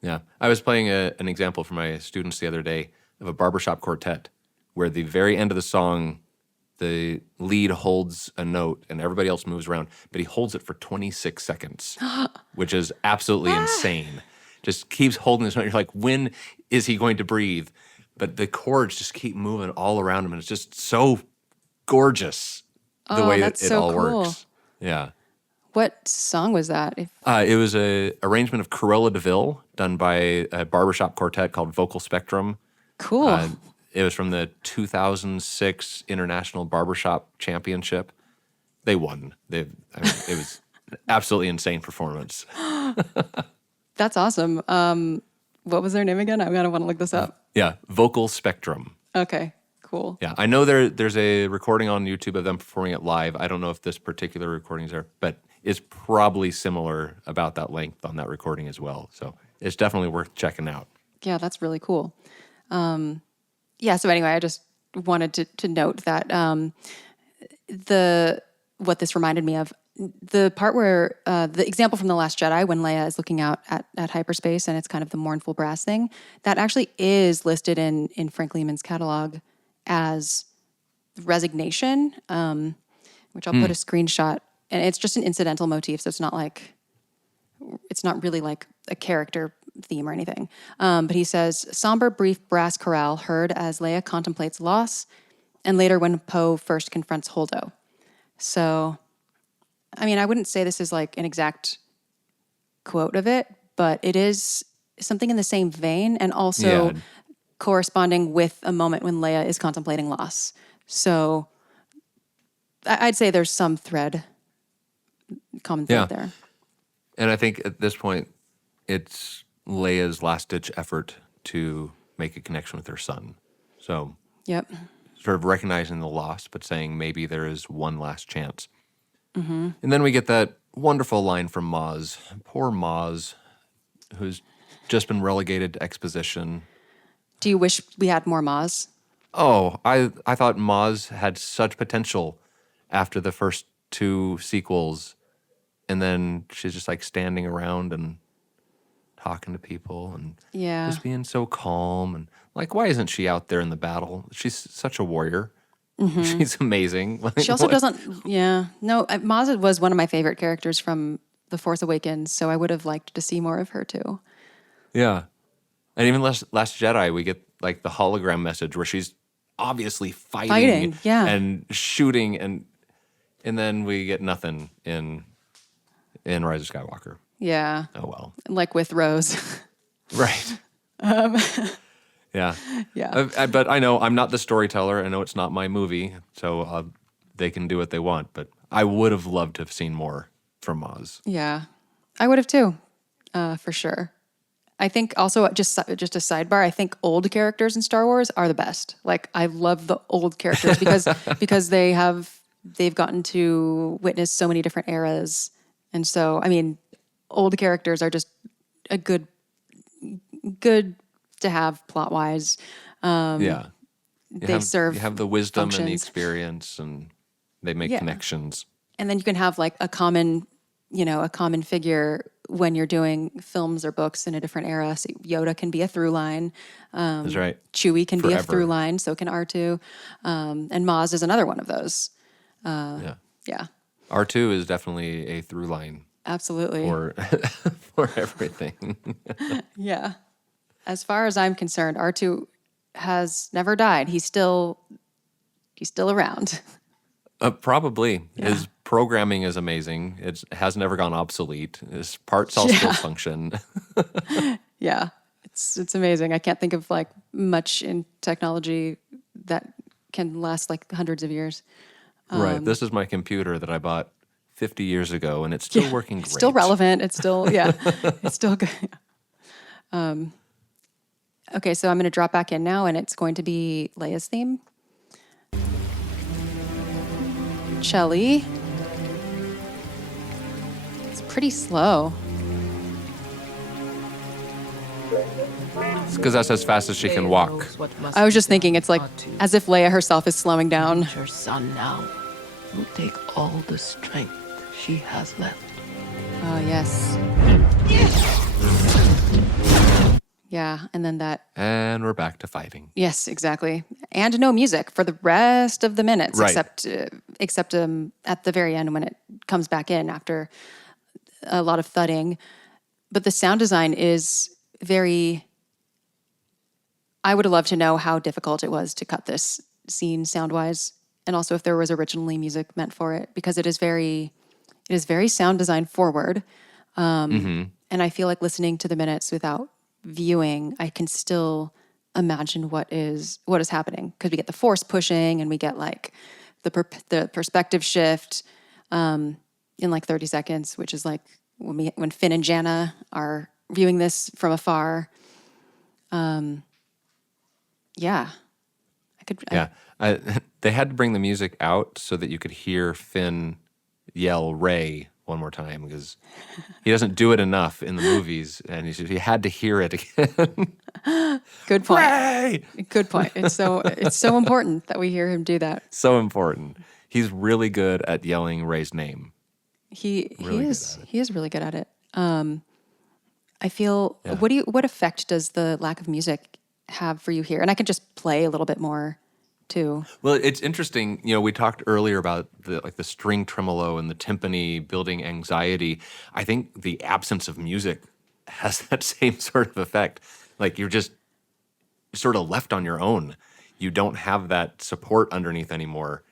Yeah. I was playing an example for my students the other day of a barbershop quartet where the very end of the song, the lead holds a note and everybody else moves around, but he holds it for 26 seconds, which is absolutely insane. Just keeps holding this note. You're like, when is he going to breathe? But the chords just keep moving all around him, and it's just so gorgeous the way that's it so all cool. works. Yeah. What song was that? It was a arrangement of Cruella de Vil done by a barbershop quartet called Vocal Spectrum. Cool. It was from the 2006 International Barbershop Championship. They won. It was an absolutely insane performance. That's awesome. What was their name again? I'm gonna want to look this up. Yeah, Vocal Spectrum. Okay, cool. Yeah, I know there's a recording on YouTube of them performing it live. I don't know if this particular recording is there, but it's probably similar about that length on that recording as well. So it's definitely worth checking out. Yeah, that's really cool. Yeah, so anyway, I just wanted to note that what this reminded me of, the part where the example from The Last Jedi when Leia is looking out at hyperspace and it's kind of the mournful brass thing, that actually is listed in Frank Lehman's catalog as resignation, which I'll put a screenshot, and it's just an incidental motif, so it's not really like a character theme or anything. But he says, somber, brief brass chorale heard as Leia contemplates loss, and later when Poe first confronts Holdo. So, I mean, I wouldn't say this is like an exact quote of it, but it is something in the same vein and also corresponding with a moment when Leia is contemplating loss. So I'd say there's some common thread there. And I think at this point, it's Leia's last-ditch effort to make a connection with her son. So Yep. sort of recognizing the loss, but saying maybe there is one last chance. Mm-hmm. And then we get that wonderful line from Maz. Poor Maz, who's just been relegated to exposition. Do you wish we had more Maz? Oh, I thought Maz had such potential after the first two sequels, and then she's just like standing around and talking to people and just being so calm, and like, why isn't she out there in the battle? She's such a warrior. Mm-hmm. She's amazing. She also doesn't. Yeah, no. Maz was one of my favorite characters from The Force Awakens, so I would have liked to see more of her too. Yeah, and even Last Jedi, we get like the hologram message where she's obviously fighting and shooting, and then we get nothing in Rise of Skywalker. Yeah. Oh well. Like with Rose. Right. Yeah. Yeah. But I know I'm not the storyteller. I know it's not my movie, so they can do what they want. But I would have loved to have seen more from Maz. Yeah, I would have too, for sure. I think also just a sidebar. I think old characters in Star Wars are the best. Like I love the old characters because they've gotten to witness so many different eras, and so I mean, old characters are just a good to have plot wise. You serve. You have the wisdom functions. and the experience, and they make connections. And then you can have like a common figure when you're doing films or books in a different era. So Yoda can be a through line. That's right. Chewie can be a through line. So can R2. And Maz is another one of those. Yeah. R2 is definitely a through line. Absolutely. For everything. Yeah. As far as I'm concerned, R2 has never died. He's still around. Probably. Yeah. His programming is amazing. It has never gone obsolete. His parts all still function. Yeah. It's amazing. I can't think of like much in technology that can last like hundreds of years. Right. This is my computer that I bought 50 years ago, and it's still working great. It's still relevant. It's still, it's still good. Okay, so I'm going to drop back in now, and it's going to be Leia's theme. Chelly. It's pretty slow. It's because that's as fast as she can walk. I was just thinking, it's like as if Leia herself is slowing down. Her son now will take all the strength she has left. Oh, yes. Yeah, and then that. And we're back to fighting. Yes, exactly. And no music for the rest of the minutes, right. except at the very end when it comes back in after a lot of thudding. But the sound design is very. I would have loved to know how difficult it was to cut this scene sound-wise, and also if there was originally music meant for it, because it is very. It is very sound design forward. Mm-hmm. And I feel like listening to the minutes without viewing, I can still imagine what is happening, because we get the force pushing and we get like the perspective shift in like 30 seconds, which is like when Finn and Janna are viewing this from afar. Yeah, I could. Yeah. They had to bring the music out so that you could hear Finn yell Rey one more time, because he doesn't do it enough in the movies, and he had to hear it again. Good point. Rey! Good point. It's so important that we hear him do that. So important. He's really good at yelling Rey's name. He Really good is at it. he is really good at it. I feel what effect does the lack of music have for you here? And I can just play a little bit more too. Well, it's interesting. We talked earlier about the string tremolo and the timpani building anxiety. I think the absence of music has that same sort of effect. Like, you're just sort of left on your own. You don't have that support underneath anymore.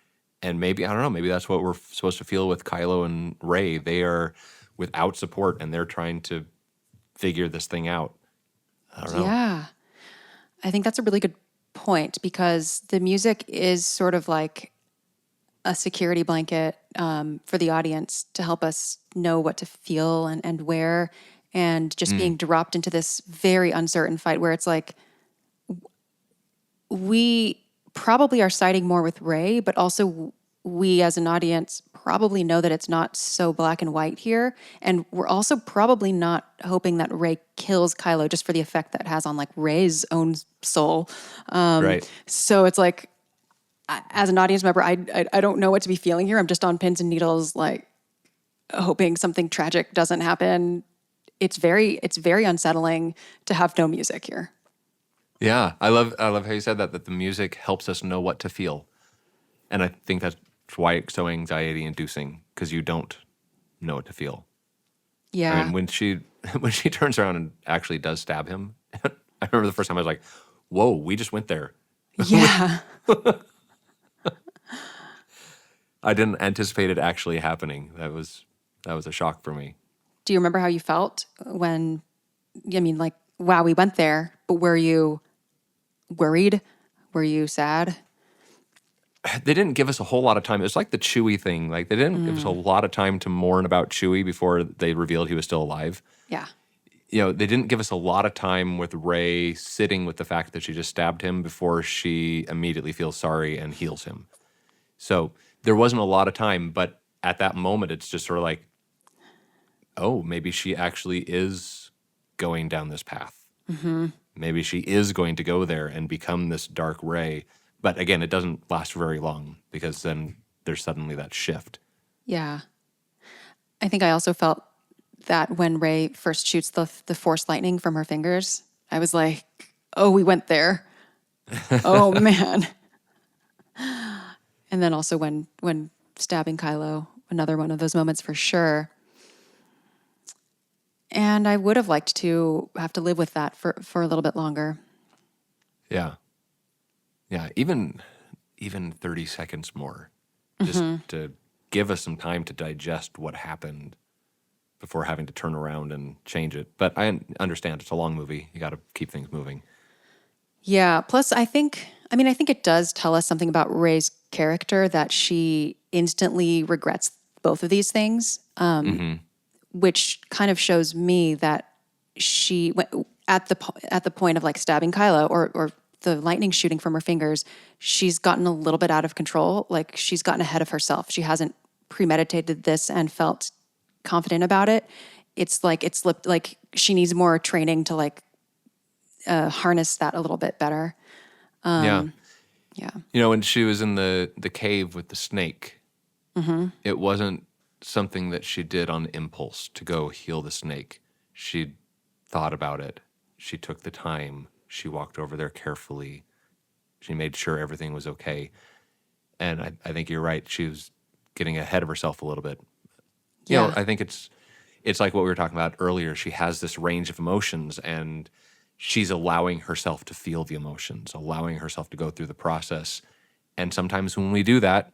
And maybe, I don't know, maybe that's what we're supposed to feel with Kylo and Rey. They are without support, and they're trying to figure this thing out. I don't know. Yeah. I think that's a really good point, because the music is sort of like a security blanket for the audience to help us know what to feel and where, and just being dropped into this very uncertain fight where it's like we probably are siding more with Rey, but also we as an audience probably know that it's not so black and white here. And we're also probably not hoping that Rey kills Kylo just for the effect that it has on like Rey's own soul. Right. So it's like, as an audience member, I don't know what to be feeling here. I'm just on pins and needles, like hoping something tragic doesn't happen. It's very unsettling to have no music here. Yeah, I love how you said that the music helps us know what to feel. And I think that's why it's so anxiety inducing, because you don't know what to feel. Yeah. I mean, when she turns around and actually does stab him, I remember the first time I was like, whoa, we just went there. Yeah. I didn't anticipate it actually happening. That was a shock for me. Do you remember how you felt when, I mean, like, wow, we went there, but were you worried? Were you sad? They didn't give us a whole lot of time. It was like the Chewie thing. Like, they didn't give us a lot of time to mourn about Chewie before they revealed he was still alive. Yeah. They didn't give us a lot of time with Rey sitting with the fact that she just stabbed him before she immediately feels sorry and heals him. So there wasn't a lot of time, but at that moment, it's just sort of like, oh, maybe she actually is going down this path. Mm-hmm. Maybe she is going to go there and become this Dark Rey. But again, it doesn't last very long, because then there's suddenly that shift. Yeah. I think I also felt that when Rey first shoots the force lightning from her fingers, I was like, oh, we went there. Oh, man. And then also when stabbing Kylo, another one of those moments for sure. And I would have liked to have to live with that for a little bit longer. Yeah. Yeah, even 30 seconds more, just to give us some time to digest what happened before having to turn around and change it. But I understand it's a long movie. You got to keep things moving. Yeah. Plus, I think it does tell us something about Rey's character, that she instantly regrets both of these things, which kind of shows me that she went at the point of like stabbing Kylo or the lightning shooting from her fingers, she's gotten a little bit out of control. Like, she's gotten ahead of herself. She hasn't premeditated this and felt confident about it. It's like it slipped, like she needs more training to like harness that a little bit better. Yeah. Yeah. When she was in the cave with the snake, it wasn't something that she did on impulse to go heal the snake. She thought about it. She took the time. She walked over there carefully. She made sure everything was okay. And I think you're right. She was getting ahead of herself a little bit. Yeah. I think it's like what we were talking about earlier. She has this range of emotions, and she's allowing herself to feel the emotions, allowing herself to go through the process. And sometimes when we do that,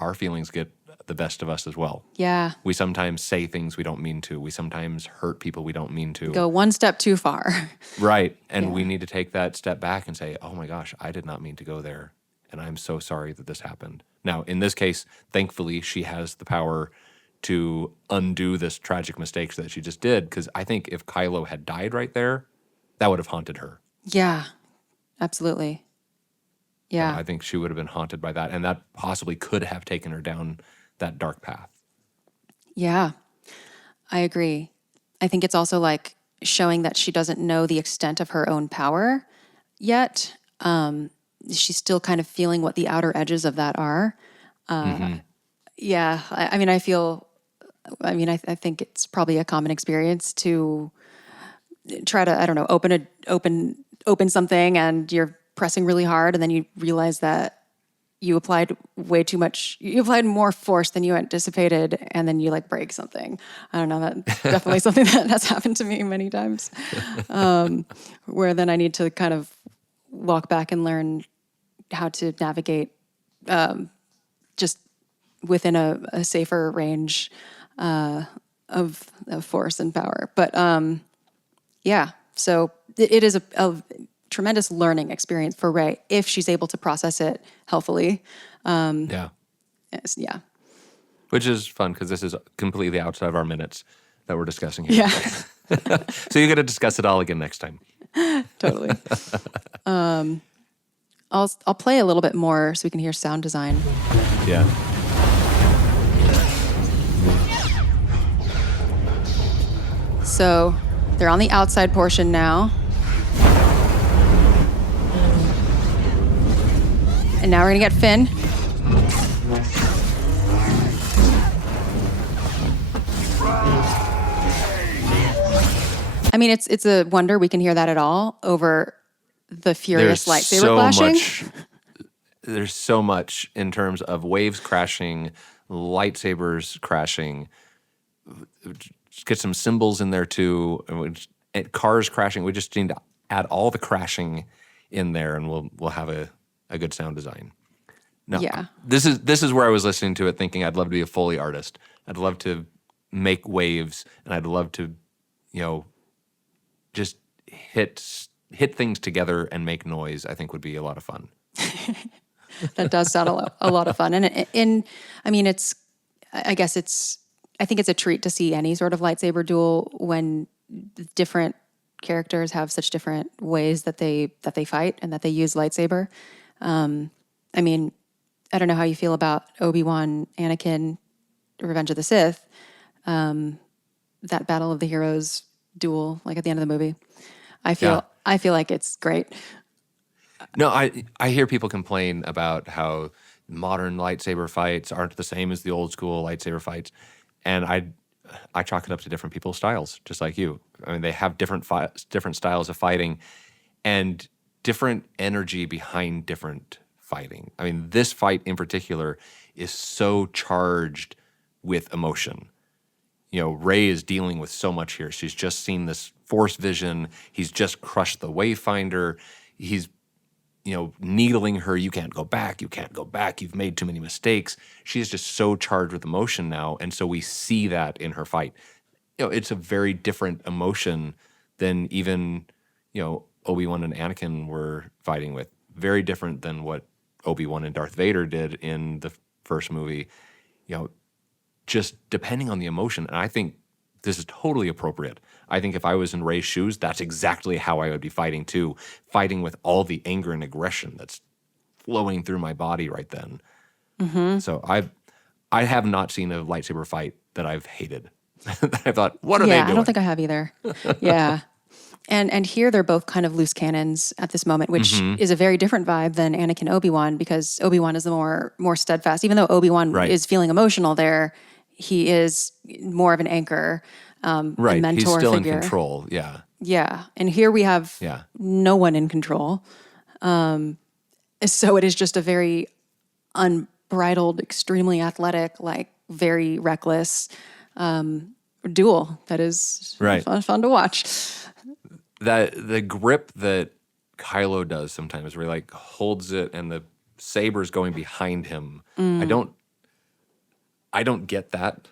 our feelings get the best of us as well. Yeah. We sometimes say things we don't mean to. We sometimes hurt people we don't mean to. Go one step too far. Right. And Yeah. we need to take that step back and say, oh my gosh, I did not mean to go there. And I'm so sorry that this happened. Now, in this case, thankfully, she has the power to undo this tragic mistake that she just did. Because I think if Kylo had died right there, that would have haunted her. Yeah, absolutely. Yeah. I think she would have been haunted by that. And that possibly could have taken her down that dark path. Yeah, I agree. I think it's also like showing that she doesn't know the extent of her own power yet. She's still kind of feeling what the outer edges of that are. Yeah, I mean, I think it's probably a common experience to try to, I don't know, open something and you're pressing really hard and then you realize that you applied way too much, you applied more force than you anticipated and then you like break something. I don't know, that's definitely something that has happened to me many times. Where then I need to kind of walk back and learn how to navigate just within a safer range of force and power. But yeah, so it is a tremendous learning experience for Rey if she's able to process it healthily. Yeah. Yeah. Which is fun because this is completely outside of our minutes that we're discussing here. Yeah, So you get to discuss it all again next time. totally. I'll play a little bit more so we can hear sound design. Yeah. So they're on the outside portion now. And now we're gonna get Finn. I mean, it's a wonder we can hear that at all over the furious lightsaber flashing. There's so much in terms of waves crashing, lightsabers crashing. Just get some cymbals in there too, and cars crashing. We just need to add all the crashing in there, and we'll have a good sound design. No, Yeah. This is where I was listening to it, thinking I'd love to be a Foley artist. I'd love to make waves, and I'd love to, just hit things together and make noise. I think would be a lot of fun. That does sound a lot of fun. And I mean, I think it's a treat to see any sort of lightsaber duel when different characters have such different ways that they fight and that they use lightsaber. I mean, I don't know how you feel about Obi-Wan, Anakin, Revenge of the Sith, that Battle of the Heroes duel, like at the end of the movie. I feel like it's great. No, I hear people complain about how modern lightsaber fights aren't the same as the old school lightsaber fights, and I chalk it up to different people's styles, just like you. I mean, they have different styles of fighting and different energy behind different fighting. I mean, this fight in particular is so charged with emotion. Rey is dealing with so much here. She's just seen this Force vision. He's just crushed the Wayfinder. He's, needling her. You can't go back. You can't go back. You've made too many mistakes. She's just so charged with emotion now. And so we see that in her fight. It's a very different emotion than even, Obi-Wan and Anakin were fighting with. Very different than what Obi-Wan and Darth Vader did in the first movie. Just depending on the emotion. And I think this is totally appropriate. I think if I was in Rey's shoes, that's exactly how I would be fighting too. Fighting with all the anger and aggression that's flowing through my body right then. Mm-hmm. So I have not seen a lightsaber fight that I've hated. I thought, what are they doing? I don't think I have either. Yeah. And here they're both kind of loose cannons at this moment, which is a very different vibe than Anakin Obi-Wan, because Obi-Wan is the more steadfast. Even though Obi-Wan is feeling emotional there, he is more of an anchor, a mentor He's still figure. in control, yeah. Yeah, and here we have no one in control. So it is just a very unbridled, extremely athletic, like very reckless duel that is fun to watch. The grip that Kylo does sometimes, where he like holds it and the saber's going behind him. I don't get that.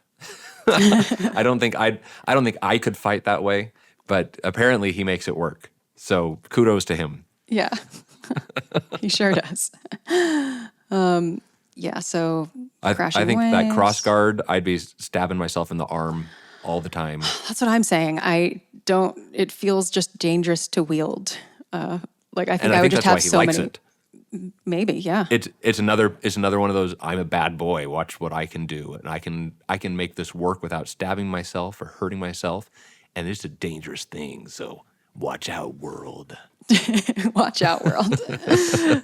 I don't think I could fight that way, but apparently he makes it work. So kudos to him. Yeah, he sure does. Yeah, so I crashing think that waves. cross guard, I'd be stabbing myself in the arm all the time. That's what I'm saying. It feels just dangerous to wield. Like I think And I I would think just that's why have he so likes many. it. Maybe, yeah. It's another one of those I'm a bad boy, watch what I can do. And I can make this work without stabbing myself or hurting myself. And it's a dangerous thing, so watch out, world. Watch out, world.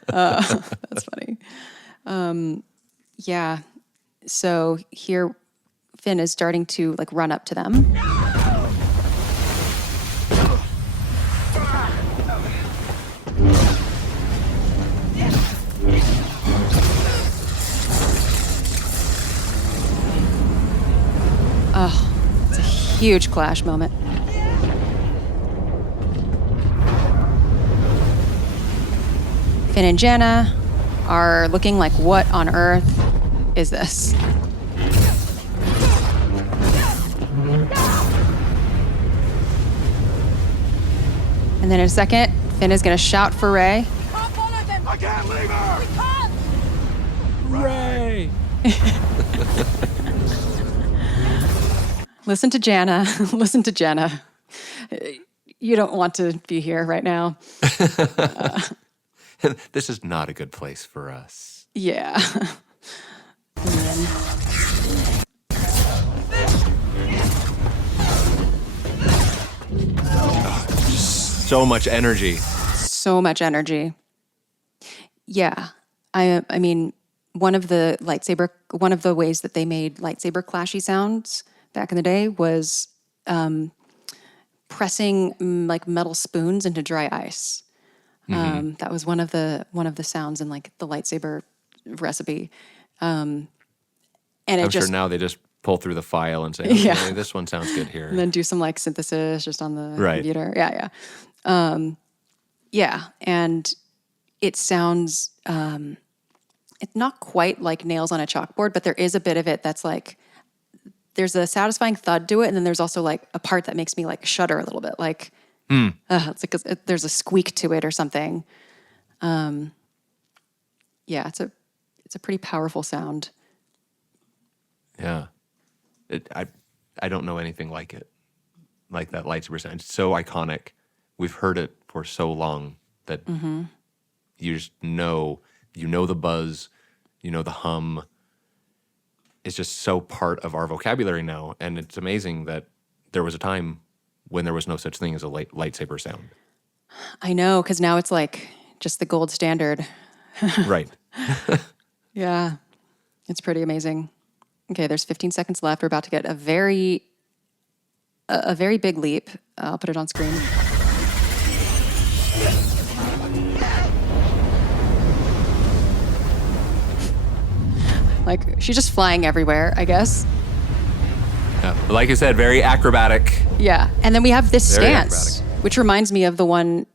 That's funny. Yeah. So here, Finn is starting to like run up to them. Oh, it's a huge clash moment. Finn and Janna are looking like, what on earth is this? And then in a second, Finn is going to shout for Rey. I can't leave her! Rey! Listen to Janna. Listen to Janna. You don't want to be here right now. This is not a good place for us. Yeah. And then So much energy. so much energy. Yeah. I mean, one of the ways that they made lightsaber clashy sounds back in the day was pressing like metal spoons into dry ice. That was one of the sounds in like the lightsaber recipe. And it I'm just sure now they just pull through the file and say, okay, Yeah. this one sounds good here. and then do some like synthesis just on the Right. computer. Yeah. Yeah. And it sounds, it's not quite like nails on a chalkboard, but there is a bit of it that's like, there's a satisfying thud to it. And then there's also like a part that makes me like shudder a little bit. Like, it's like there's a squeak to it or something. Yeah, it's a pretty powerful sound. Yeah. I don't know anything like it. Like that lightsaber sound. It's so iconic. We've heard it for so long that you just know the buzz, you know the hum. It's just so part of our vocabulary now. And it's amazing that there was a time when there was no such thing as a lightsaber sound. I know, because now it's like just the gold standard. Right. Yeah, it's pretty amazing. Okay, there's 15 seconds left. We're about to get a very big leap. I'll put it on screen. Like, she's just flying everywhere, I guess. Yeah. But like I said, very acrobatic. Yeah, and then we have this Very stance, which reminds me of the one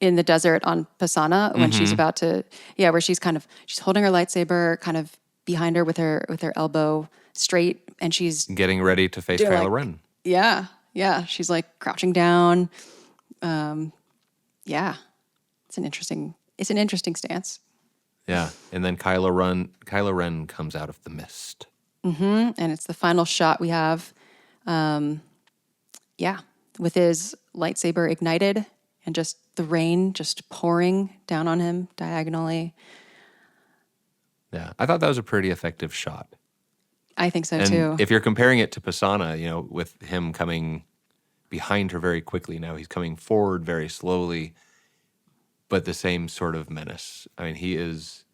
in the desert on Pisana when she's about to, where she's holding her lightsaber kind of behind her with her elbow straight, and she's Getting ready to face doing, Kylo like, Ren. Yeah, she's like crouching down. Yeah, it's an interesting stance. Yeah. And then Kylo Ren comes out of the mist. And it's the final shot we have. With his lightsaber ignited and just the rain just pouring down on him diagonally. Yeah. I thought that was a pretty effective shot. I think so And too. if you're comparing it to Pisana, with him coming behind her very quickly, now he's coming forward very slowly, but the same sort of menace. I mean, he is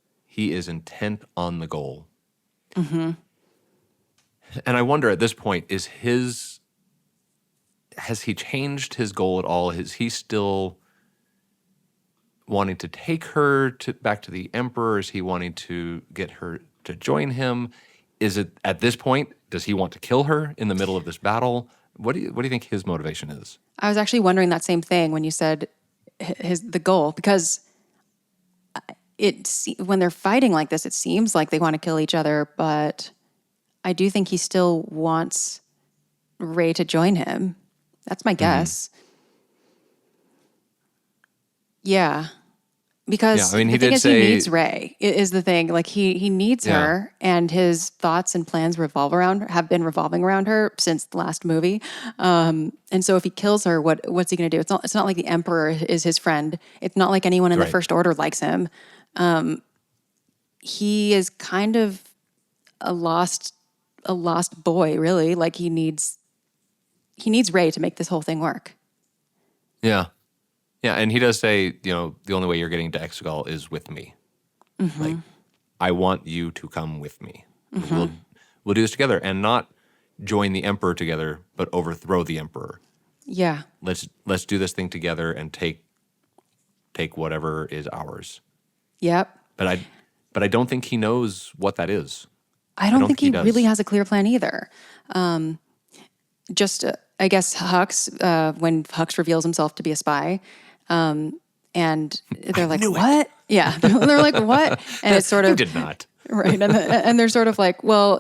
intent on the goal. And I wonder at this point, has he changed his goal at all? Is he still wanting to take her back to the Emperor? Is he wanting to get her to join him? Is it at this point, does he want to kill her in the middle of this battle? What do you think his motivation is? I was actually wondering that same thing when you said the goal, because when they're fighting like this, it seems like they want to kill each other, but I do think he still wants Rey to join him. That's my guess. Yeah. Because Yeah, I mean, the he thing did is, say- he needs Rey, is the thing. Like, he needs Yeah. her, and his thoughts and plans have been revolving around her since the last movie. And so if he kills her, what's he going to do? It's not like the Emperor is his friend. It's not like anyone in the Right. First Order likes him. He is kind of a lost boy, really. Like, he needs Rey to make this whole thing work. Yeah. Yeah, and he does say, the only way you're getting to Exegol is with me. Like, I want you to come with me. We'll do this together, and not join the Emperor together, but overthrow the Emperor. Yeah. Let's do this thing together and take whatever is ours. Yep. But I don't think he knows what that is. I don't think he does. really has a clear plan either. I guess Hux, when Hux reveals himself to be a spy, and they're like, "What?" Yeah, they're like, "What?" And it's sort You of did not. right, and they're sort of like, "Well,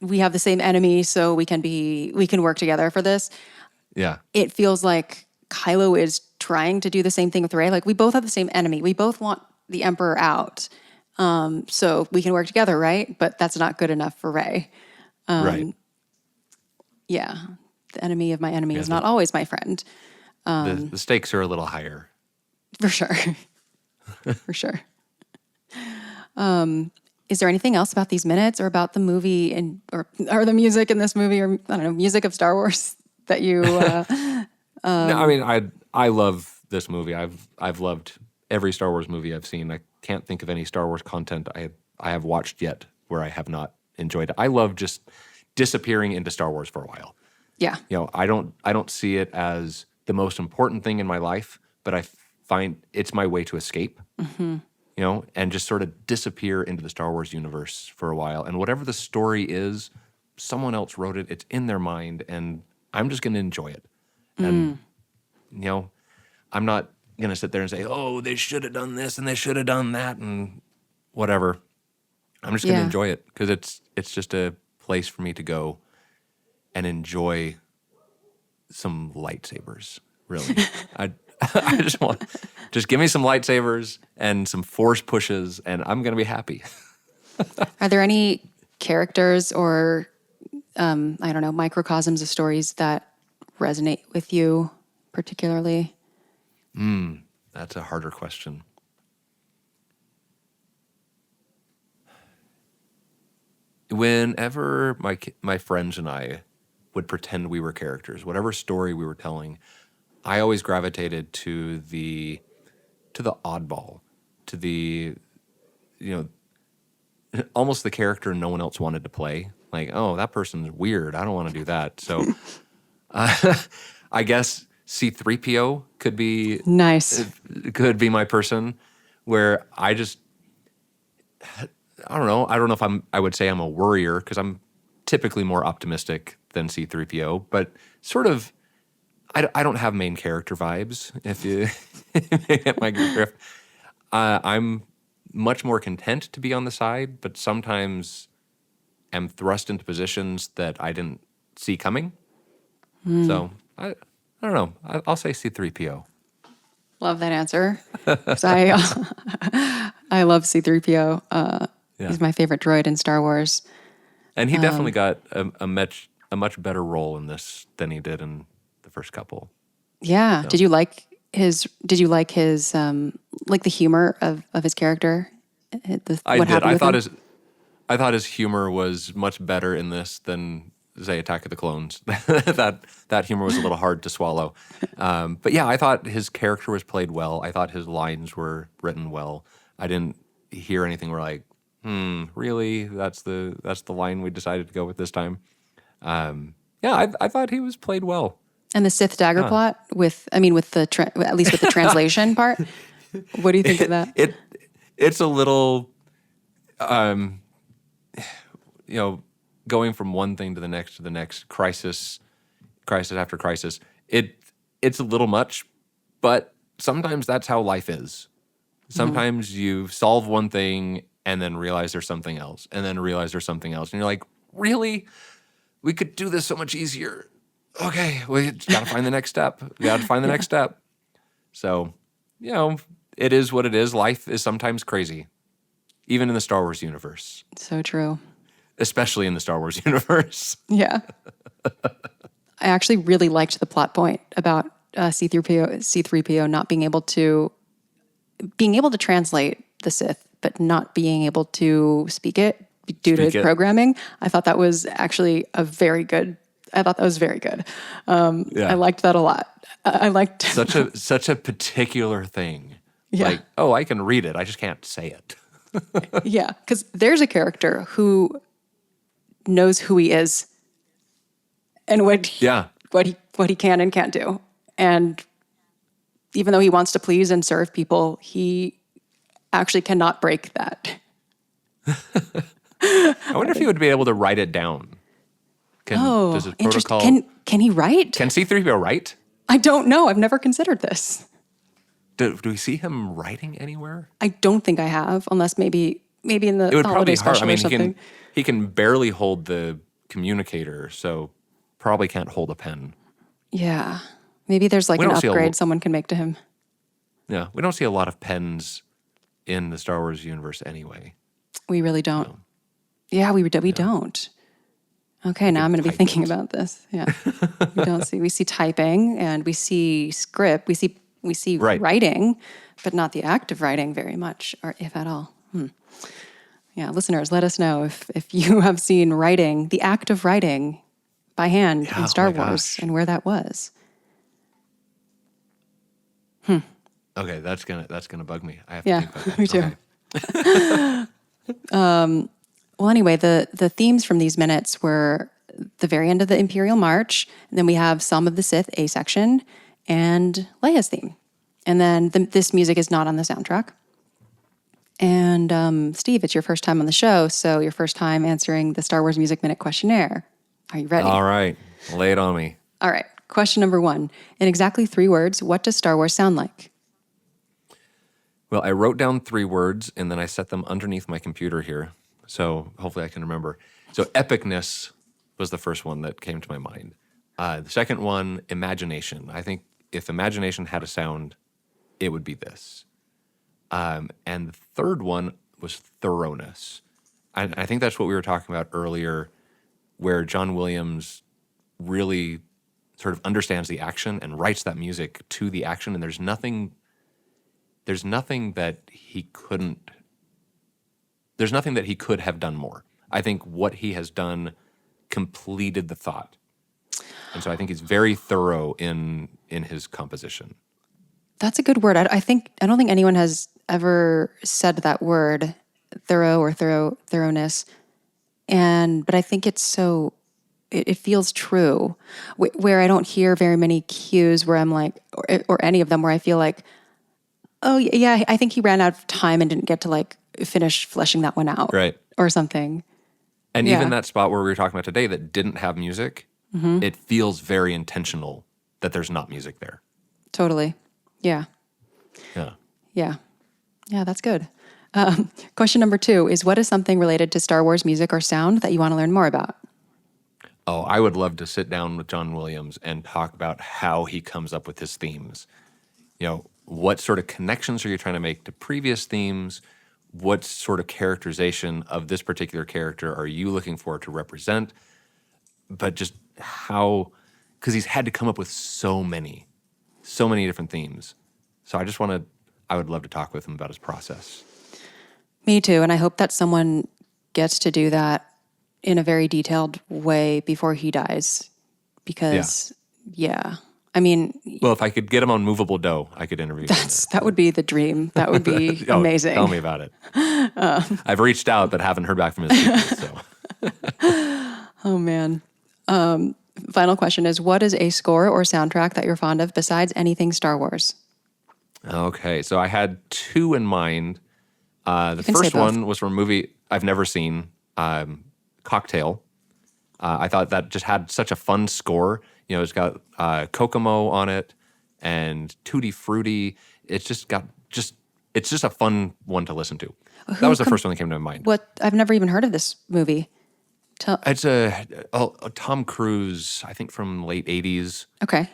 we have the same enemy, so we can work together for this." Yeah. It feels like Kylo is trying to do the same thing with Rey. Like, we both have the same enemy. We both want the Emperor out, so we can work together, right? But that's not good enough for Rey. Right. Yeah, the enemy of my enemy is not always my friend. The stakes are a little higher. For sure. For sure. Is there anything else about these minutes or about the movie or the music in this movie, or I don't know, music of Star Wars that you No, I mean, I love this movie. I've loved every Star Wars movie I've seen. I can't think of any Star Wars content I have watched yet where I have not enjoyed it. I love just disappearing into Star Wars for a while. yeah. I don't see it as the most important thing in my life, but I find it's my way to escape. And just sort of disappear into the Star Wars universe for a while. And whatever the story is, someone else wrote it. It's in their mind, and I'm just going to enjoy it. And I'm not going to sit there and say, "Oh, they should have done this and they should have done that," and whatever. I'm just going to enjoy it because it's just a place for me to go and enjoy some lightsabers. Really, I just give me some lightsabers and some force pushes, and I'm going to be happy. Are there any characters or, I don't know, microcosms of stories that resonate with you particularly? That's a harder question. Whenever my friends and I would pretend we were characters, whatever story we were telling, I always gravitated to the oddball, to the almost the character no one else wanted to play. Like, oh, that person's weird. I don't want to do that. So, I guess C-3PO could be Nice. could be my person, where I don't know. I don't know if I would say I'm a worrier, because I'm typically more optimistic than C-3PO, but sort of, I don't have main character vibes, if you get my drift. I'm much more content to be on the side, but sometimes am thrust into positions that I didn't see coming. So I don't know. I'll say C-3PO. Love that answer. 'Cause I love C-3PO. He's my favorite droid in Star Wars. And he definitely got a much better role in this than he did in the first couple. Yeah. Did you like his like the humor of his character? I did. I thought his humor was much better in this than, say, Attack of the Clones. that humor was a little hard to swallow. But yeah, I thought his character was played well. I thought his lines were written well. I didn't hear anything where like, really? That's the line we decided to go with this time. Yeah, I thought he was played well. And the Sith dagger plot at least with the translation part. What do you think of that? It's a little, going from one thing to the next, crisis after crisis. It's a little much, but sometimes that's how life is. Sometimes you solve one thing and then realize there's something else, and then realize there's something else, and you're like, really? We could do this so much easier. Okay, we just got to find the next step. We got to find the next step. So, it is what it is. Life is sometimes crazy, even in the Star Wars universe. So true. Especially in the Star Wars universe. Yeah. I actually really liked the plot point about C-3PO not being able to translate the Sith, but not being able to speak it due to programming. I thought that was actually very good. I liked that a lot. I liked such a particular thing. Yeah. Like, oh, I can read it. I just can't say it. Yeah, because there's a character who knows who he is and what he can and can't do. And even though he wants to please and serve people, he actually cannot break that. I wonder if he would be able to write it down. Does his protocol... Can he write? Can C-3PO write? I don't know. I've never considered this. Do we see him writing anywhere? I don't think I have, unless maybe in the it would holiday probably be hard. special I mean, or something. he can barely hold the communicator, so probably can't hold a pen. Yeah. Maybe there's like an upgrade someone can make to him. Yeah, we don't see a lot of pens in the Star Wars universe anyway. We really don't. No. Yeah, we don't. Okay, now I'm going to be thinking about this. Yeah. We see typing and we see script. We see writing, but not the act of writing very much, or if at all. Yeah, listeners, let us know if you have seen writing, the act of writing by hand in Star Wars and where that was. Okay, that's gonna bug me. I have to think about that. Me too. Okay. Well, anyway, the themes from these minutes were the very end of the Imperial March, and then we have some of the Sith A section, and Leia's theme. And then this music is not on the soundtrack. And Steve, it's your first time on the show, so your first time answering the Star Wars Music Minute Questionnaire. Are you ready? All right. Lay it on me. All right. Question number 1. In exactly 3 words, what does Star Wars sound like? Well, I wrote down 3 words, and then I set them underneath my computer here. So hopefully I can remember. So epicness was the first one that came to my mind. The second one, imagination. I think if imagination had a sound, it would be this. And the third one was thoroughness. I think that's what we were talking about earlier, where John Williams really sort of understands the action and writes that music to the action, and there's nothing that he could have done more. I think what he has done completed the thought. And so I think he's very thorough in his composition. That's a good word. I don't think anyone has ever said that word, thorough or thoroughness. But I think it's so, it feels true, where I don't hear very many cues where I'm like, or any of them where I feel like, oh yeah, I think he ran out of time and didn't get to like finish fleshing that one out. Right. Or something. And even that spot where we were talking about today that didn't have music, it feels very intentional that there's not music there. Totally. Yeah. Yeah. Yeah. Yeah, that's good. Question number 2 is, what is something related to Star Wars music or sound that you want to learn more about? Oh, I would love to sit down with John Williams and talk about how he comes up with his themes. What sort of connections are you trying to make to previous themes? What sort of characterization of this particular character are you looking for to represent? But just how, because he's had to come up with so many different themes. So I would love to talk with him about his process. Me too. And I hope that someone gets to do that in a very detailed way before he dies. Because, I mean... Well, if I could get him on Movable Dough, I could interview him. That would be the dream. That would be amazing. Tell me about it. I've reached out but haven't heard back from his people, so... Oh, man. Final question is, what is a score or soundtrack that you're fond of besides anything Star Wars? Okay, so I had 2 in mind. The first one was from a movie I've never seen, Cocktail. I thought that just had such a fun score. It's got Kokomo on it and Tutti Frutti. It's just a fun one to listen to. That was the first one that came to my mind. I've never even heard of this movie. It's a Tom Cruise, I think from late 80s. Okay.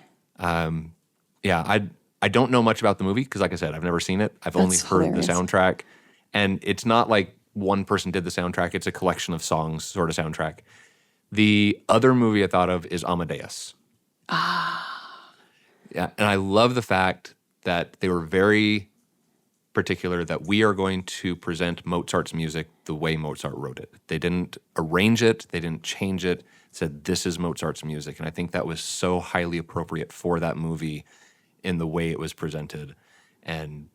Yeah, I don't know much about the movie because, like I said, I've never seen it. I've only That's heard hilarious. the soundtrack. And it's not like one person did the soundtrack. It's a collection of songs sort of soundtrack. The other movie I thought of is Amadeus. Yeah, and I love the fact that they were very particular that we are going to present Mozart's music the way Mozart wrote it. They didn't arrange it. They didn't change it. Said, this is Mozart's music. And I think that was so highly appropriate for that movie in the way it was presented. And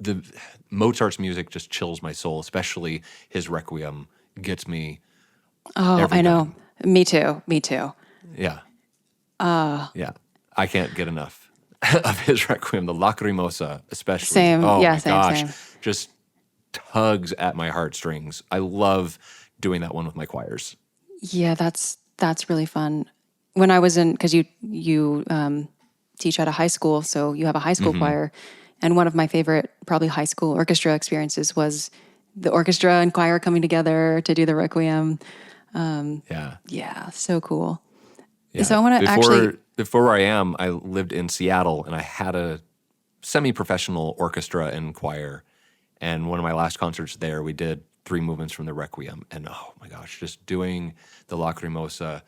the Mozart's music just chills my soul, especially his Requiem gets me every I know. time. Me too. Me too. Yeah. Yeah. I can't get enough of his Requiem, the Lacrimosa especially. Same. Oh Yeah, my same, gosh. same. Just tugs at my heartstrings. I love doing that one with my choirs. Yeah, that's really fun. When I was in, because you teach at a high school, so you have a high school choir, and one of my favorite probably high school orchestra experiences was the orchestra and choir coming together to do the Requiem. Yeah. Yeah, so cool. Yeah. So I want to Before where I am, I lived in Seattle and I had a semi-professional orchestra and choir. And one of my last concerts there, we did 3 movements from the Requiem. And oh my gosh, just doing the Lacrimosa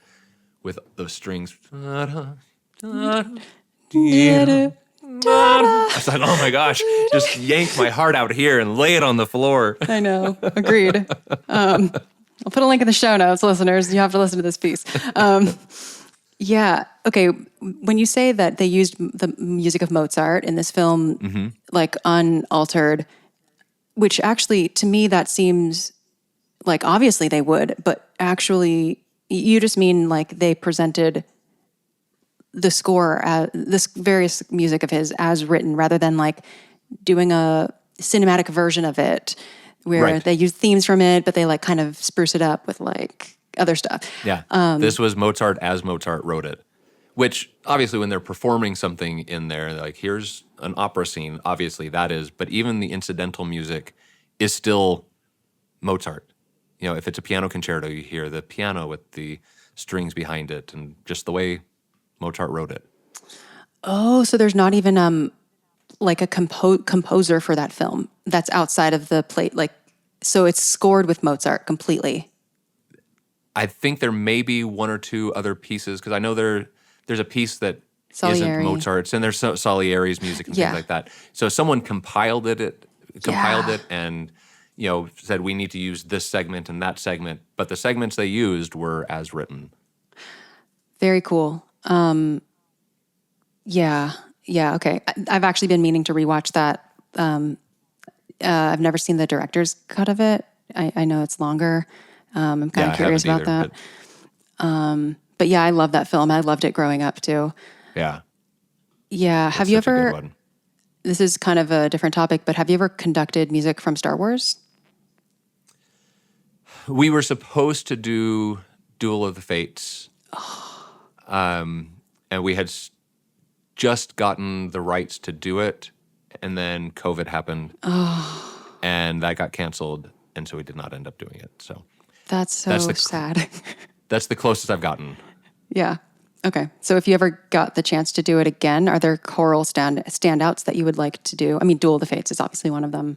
with the strings. I was like, oh my gosh, just yank my heart out here and lay it on the floor. I know. Agreed. I'll put a link in the show notes, listeners. You have to listen to this piece. Yeah. Okay. When you say that they used the music of Mozart in this film, like unaltered, which actually to me that seems like obviously they would, but actually you just mean like they presented the score, this various music of his as written, rather than like doing a cinematic version of it where they use themes from it, but they like kind of spruce it up with like other stuff. Yeah. This was Mozart as Mozart wrote it, which obviously when they're performing something in there, like here's an opera scene, obviously that is, but even the incidental music is still Mozart. You know, if it's a piano concerto, you hear the piano with the strings behind it and just the way Mozart wrote it. Oh, so there's not even like a composer for that film that's outside of the plate, like, so it's scored with Mozart completely. I think there may be one or two other pieces because I know there's a piece that Salieri. isn't Mozart's and there's Salieri's music and things like that. So someone compiled it and said we need to use this segment and that segment, but the segments they used were as written. Very cool. Yeah, okay. I've actually been meaning to rewatch that. I've never seen the director's cut of it. I know it's longer. I'm kind of curious about that. But yeah, I love that film. I loved it growing up too. Yeah. Yeah. Have you Such a good ever, one. this is kind of a different topic, but have you ever conducted music from Star Wars? We were supposed to do Duel of the Fates. And we had just gotten the rights to do it. And then COVID happened. And that got canceled. And so we did not end up doing it. So That's so sad. that's the closest I've gotten. Yeah. Okay. So if you ever got the chance to do it again, are there choral standouts that you would like to do? I mean, Duel of the Fates is obviously one of them.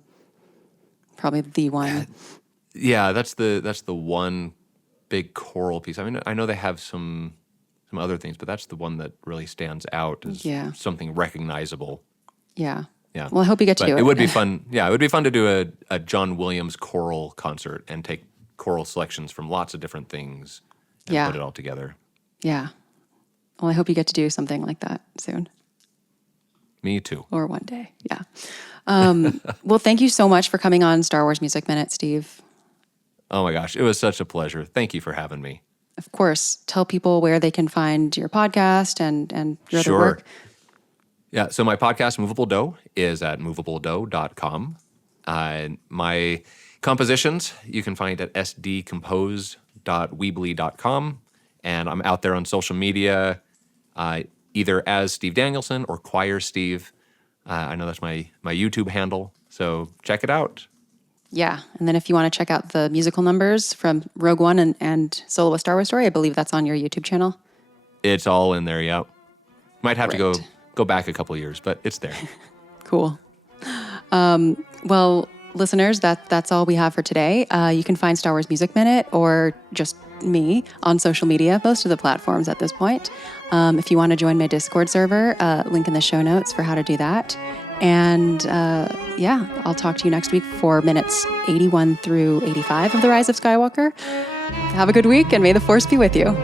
Probably the one. Yeah, that's the one big choral piece. I mean, I know they have some other things, but that's the one that really stands out as something recognizable. Yeah. Yeah. Well, I hope you get to do it. It would be fun. Yeah, it would be fun to do a John Williams choral concert and take choral selections from lots of different things and put it all together. Yeah. Well, I hope you get to do something like that soon. Me too. Or one day. Yeah. Well, thank you so much for coming on Star Wars Music Minute, Steve. Oh my gosh, it was such a pleasure. Thank you for having me. Of course, tell people where they can find your podcast and your other work. Yeah, so my podcast, Movable Dough, is at movabledough.com. My compositions, you can find at sdcompose.weebly.com. And I'm out there on social media, either as Steve Danielson or Choir Steve. I know that's my YouTube handle, so check it out. Yeah. And then if you want to check out the musical numbers from Rogue One and Solo: A Star Wars Story, I believe that's on your YouTube channel. It's all in there, yeah. Might have to Great. go back a couple years, but it's there. Cool. Well, listeners, that's all we have for today. You can find Star Wars Music Minute or just me on social media, most of the platforms at this point. If you want to join my Discord server, link in the show notes for how to do that. And yeah, I'll talk to you next week for minutes 81 through 85 of The Rise of Skywalker. Have a good week, and may the Force be with you.